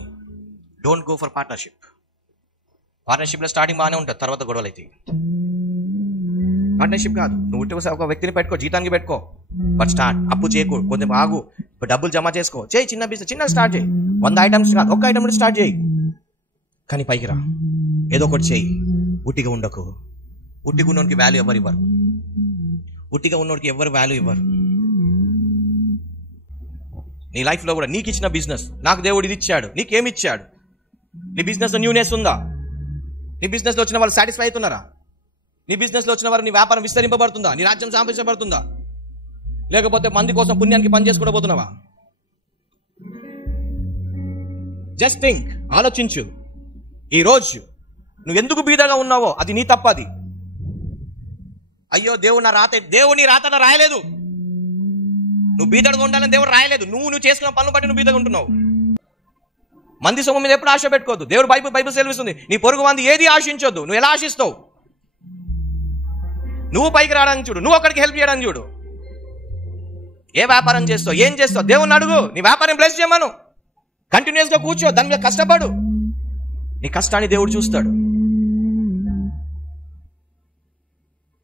డోంట్ గో ఫర్ పార్ట్నర్షిప్. పార్ట్నర్షిప్లో స్టార్టింగ్ బాగానే ఉంటుంది, తర్వాత గొడవలు అయితే. పార్ట్నర్షిప్ కాదు. నువ్వు ఒక వ్యక్తిని పెట్టుకో, జీతానికి పెట్టుకో, బట్ స్టార్ట్. అప్పు చేయకు, కొంచెం ఆగు, డబ్బులు జమ చేసుకో, చేయి. చిన్న బిజినెస్ చిన్న స్టార్ట్ చేయి. 100 ఐటమ్స్ కాదు, ఒక్క ఐటమ్ నుండి స్టార్ట్ చేయి. కానీ పైకి రా, ఏదో ఒకటి చేయి. ఉట్టిగా ఉండకు. ఉట్టిగా ఉన్నోడికి వాల్యూ ఎవరు ఇవ్వరు. ఉట్టిగా ఉన్నోడికి ఎవరు వాల్యూ ఇవ్వరు. నీ లైఫ్లో కూడా నీకు ఇచ్చిన బిజినెస్, నాకు దేవుడు ఇది ఇచ్చాడు, నీకేమి ఇచ్చాడు? నీ బిజినెస్లో న్యూనెస్ ఉందా? నీ బిజినెస్లో వచ్చిన వాళ్ళు సాటిస్ఫై అవుతున్నారా? నీ బిజినెస్లో వచ్చిన వారు నీ వ్యాపారం విస్తరింపబడుతుందా? నీ రాజ్యం సాంపించబడుతుందా? లేకపోతే మంది కోసం పుణ్యానికి పని చేసుకుంటూ పోతున్నావా? జస్ట్ థింక్, ఆలోచించు. ఈరోజు నువ్వు ఎందుకు బీదగా ఉన్నావో అది నీ తప్పది. అయ్యో దేవుని రాత రాయలేదు. నువ్వు బీదగా ఉండాలని దేవుడు రాయలేదు. నువ్వు చేసుకున్న పనులు బట్టి నువ్వు బీదగా ఉంటున్నావు. మంది సొమ్ము మీద ఎప్పుడు ఆశ పెట్టుకోవద్దు. దేవుడు బైబిల్ సెలవిస్తుంది, నీ పొరుగు మంది ఏది ఆశించొద్దు. నువ్వు ఎలా ఆశిస్తావు? నువ్వు పైకి రావడానికి చూడు, నువ్వు ఒకరికి హెల్ప్ చేయడానికి చూడు. ఏ వ్యాపారం చేస్తావు, ఏం చేస్తావు? దేవుణ్ణి అడుగు. నీ వ్యాపారం బ్లెస్ చేయమను. కంటిన్యూస్గా కూర్చో, దాని మీద కష్టపడు. నీ కష్టాన్ని దేవుడు చూస్తాడు.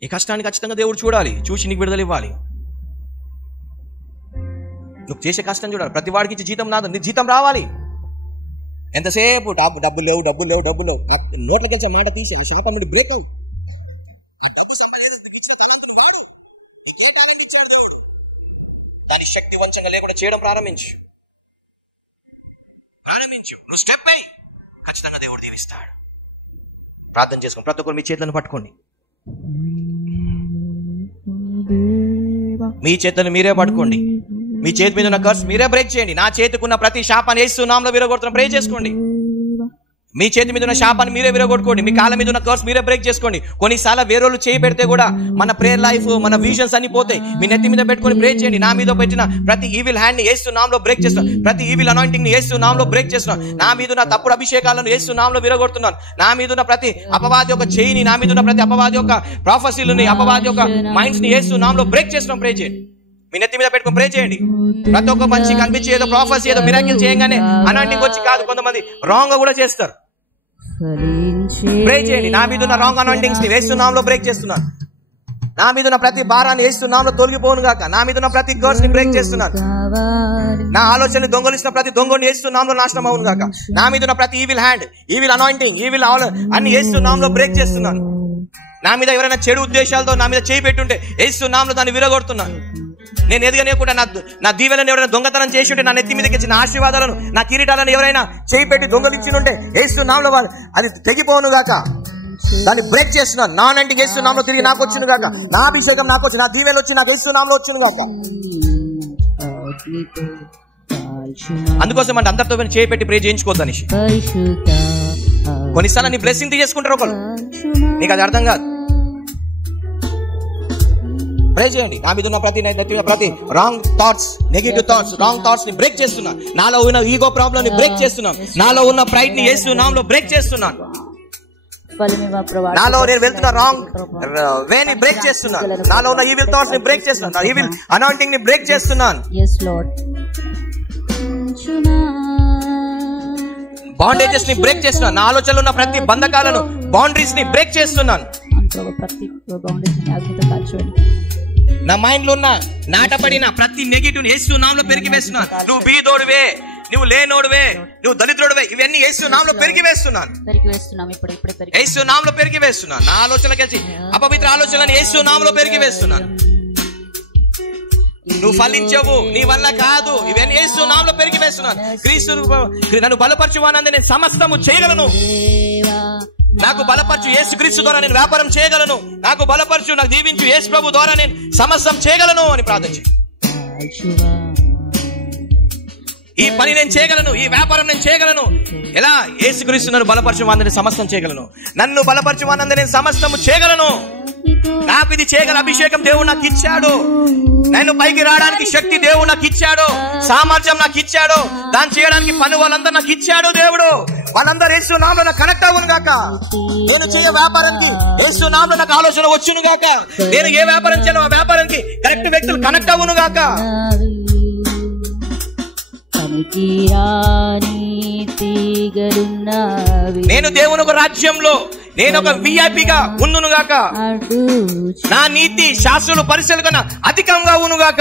ఈ కష్టాన్ని ఖచ్చితంగా దేవుడు చూడాలి, చూసి నీకు విడుదల ఇవ్వాలి. నువ్వు చేసే కష్టం చూడాలి. ప్రతి వాడికి ఇచ్చే జీతం నాదు, నీ జీతం రావాలి. ఎంతసేపు డబ్బులు లేవు నోట్లకి వచ్చే మాట తీసి ఆ శాపం నుండి బ్రేక్ అవు. ఆ డబ్బు ఇచ్చిన తలంతును వాడు. నీకు ఏ టాలెంట్ ఇచ్చాడు దేవుడు, దాని శక్తి వంచంగా లేకుండా చేయడం ప్రారంభించు. నువ్వు స్టెప్ అయ్యి, ఖచ్చితంగా దేవుడు దీవిస్తాడు. ప్రార్థన చేసుకోండి. ప్రతి ఒక్కరు మీ చేతులను పట్టుకోండి. మీ చేతులను మీరే పట్టుకోండి. మీ చేతి మీద ఉన్న కర్స్ మీరే బ్రేక్ చేయండి. నా చేతికున్న ప్రతి శాపాన్ని యేసు నామములో విరగొడుతున్నా. ప్రే చేసుకోండి. మీ చేతి మీద ఉన్న శాపాన్ని మీరే విరగొట్టుకోండి. మీ కాళ్ళ మీద ఉన్న కర్స్ మీరే బ్రేక్ చేసుకోండి. కొన్నిసార్లు వేరేళ్ళు చేయి పెడితే కూడా మన ప్రేయర్ లైఫ్, మన విజన్స్ అన్ని పోతాయి. మీ నెత్తి మీద పెట్టుకొని ప్రే చేయండి. నా మీద పెట్టిన ప్రతి ఈవిల్ హ్యాండ్ ని యేసు నామములో బ్రేక్ చేస్తున్నాను. ప్రతి ఈవిల్ అనాయింటింగ్ ని యేసు నామములో బ్రేక్ చేస్తున్నాను. నా మీద ఉన్న తప్పుడు అభిషేకాలను యేసు నామములో విరగొడుతున్నాను. నా మీద ఉన్న ప్రతి అపవాది యొక్క చేయిని, నా మీద ఉన్న ప్రతి అపవాది యొక్క ప్రాఫెసీలని, అపవాది యొక్క మైండ్స్ ని యేసు నామములో బ్రేక్ చేస్తున్నాం. ప్రే చేయండి. మీ నెత్తి మీద పెట్టుకొని ప్రే చేయండి. ప్రతి ఒక్క మంచి కనిపించి ఏదో ప్రాఫెసీ, ఏదో మిరాకిల్ చేయగానే అనాయింటింగ్ వచ్చి కాదు. కొంతమంది రాంగ్ గా కూడా చేస్తారు. ప్రే చేయండి. నా మీద ఉన్న రాంగ్ అనాయింటింగ్స్ ని యేసు నామములో బ్రేక్ చేస్తున్నాను. నా మీద ఉన్న ప్రతి భారాన్ని యేసు నామములో తొలగిపోను గాక. నా మీద ఉన్న ప్రతి కర్స్ ని బ్రేక్ చేస్తున్నాను. నా ఆలోచనని దొంగలిస్తున్న ప్రతి దొంగని యేసు నామములో నాశనం అవును గాక. నా మీద ఉన్న ప్రతి evil hand, evil anointing, evil అన్ని యేసు నామములో బ్రేక్ చేస్తున్నాను. నా మీద ఎవరైనా చెడు ఉద్దేశాలతో నా మీద చేయి పెట్టుంటే యేసు నామములో దాన్ని విరగొడుతున్నాను. నేను ఎదగనేకుండా నా దీవెలను ఎవరైనా దొంగతనం చేసి ఉంటే, నా నెత్తి మీదకి ఇచ్చిన ఆశీర్వాదాలను, నా కిరీటాలను ఎవరైనా చేయి పెట్టి దొంగలించినుంటే యేసు నామములో అది తెగిపోను గాక. దాన్ని బ్రేక్ చేస్తున్నాను. నా నుండి యేసు నామములో తిరిగి నాకు వచ్చింది గాక. నా అభిషేకం నాకు వచ్చి, నా దీవెన వచ్చి నాకు యేసు నామములో వచ్చింది గాక. అందుకోసం అంటే అందరితో చేయి పెట్టి ప్రే చేయించుకోవద్దని. కొన్నిసార్లు నీ బ్లెస్సింగ్ తీసుకుంటారు ఒకరు, నీకు అది అర్థం కాదు. ప్రే చేయండి. నా మీద ఉన్న ప్రతి wrong thoughts, negative thoughts, wrong thoughts ని బ్రేక్ చేస్తున్నా. నాలో ఉన్న ఈగో ప్రాబ్లం ని బ్రేక్ చేస్తున్నాను. నాలో ఉన్న ప్రైడ్ ని యేసు నామములో బ్రేక్ చేస్తున్నాను. నాలో నేను వెళ్తున్న రాంగ్ వేని బ్రేక్ చేస్తున్నాను. నాలో ఉన్న ఈవిల్ థాట్స్ ని బ్రేక్ చేస్తున్నాను. ఈవిల్ అనాయింటింగ్ ని బ్రేక్ చేస్తున్నాను. బాండేజెస్ ని బ్రేక్ చేస్తున్నాను. నా ఆలోచనలో ఉన్న ప్రతి బంధకాలను, బౌండరీస్ ని బ్రేక్ చేస్తున్నాను. నా మైండ్ లో ఉన్న నాటపడిన ప్రతి నెగిటివ్ యేసు నామములో పెరిగి వేస్తున్నాను. నువ్వు బీదోడువే, నువ్వు లేనోడువే, నువ్వు దళితుడువే, ఇవన్నీ యేసు నామములో పెరిగి వేస్తున్నాను. యేసు నామములో పెరిగి వేస్తున్నాను. నా ఆలోచనకి వచ్చి అపవిత్ర ఆలోచనలను యేసు నామములో పెరిగి వేస్తున్నాను. నువ్వు ఫలించవు, నీ వల్ల కాదు, ఇవన్నీ యేసు నామములో పెరిగి వేస్తున్నాను. క్రీస్తు నన్ను బలపరచువానందే నేను సమస్తము చేయగలను. నాకు బలపరచు యేసు క్రీస్తు ద్వారా నేను వ్యాపారం చేయగలను. నాకు బలపరచు, నాకు దీవించు యేసు ప్రభు ద్వారా నేను సమస్తం చేయగలను అని ప్రార్థించు. ఈ పని నేను చేయగలను, ఈ వ్యాపారం నేను చేయగలను. ఎలా? యేసు క్రీస్తు నన్ను బలపరచువానందే సమస్తం చేయగలను. నన్ను బలపరచువానందే నేను సమస్తము చేయగలను. నాకు ఇది చేయగల అభిషేకం దేవుడు నాకు ఇచ్చాడు. నేను పైకి రావడానికి శక్తి దేవుడు నాకు ఇచ్చాడు. సామర్థ్యం నాకు ఇచ్చాడు. దాన్ని చేయడానికి పని వాళ్ళందరూ నాకు ఇచ్చాడు దేవుడు. వాళ్ళందరూ యేసు నామములో నాకు కనెక్ట్ అవ్వను గాక. నేను చేయ వ్యాపారానికి యేసు నామములో నాకు ఆలోచన వచ్చును గాక. నేను ఏ వ్యాపారం చేయాలో ఆ వ్యాపారానికి కరెక్ట్ వ్యక్తులు కనెక్ట్ అవ్వను గాక. నేను దేవుని ఒక రాజ్యంలో నేను ఒక విఐపిగా ఉండును గాక. నా నీతి శాస్త్రులు పరిశీలన అధికంగా ఉండును గాక.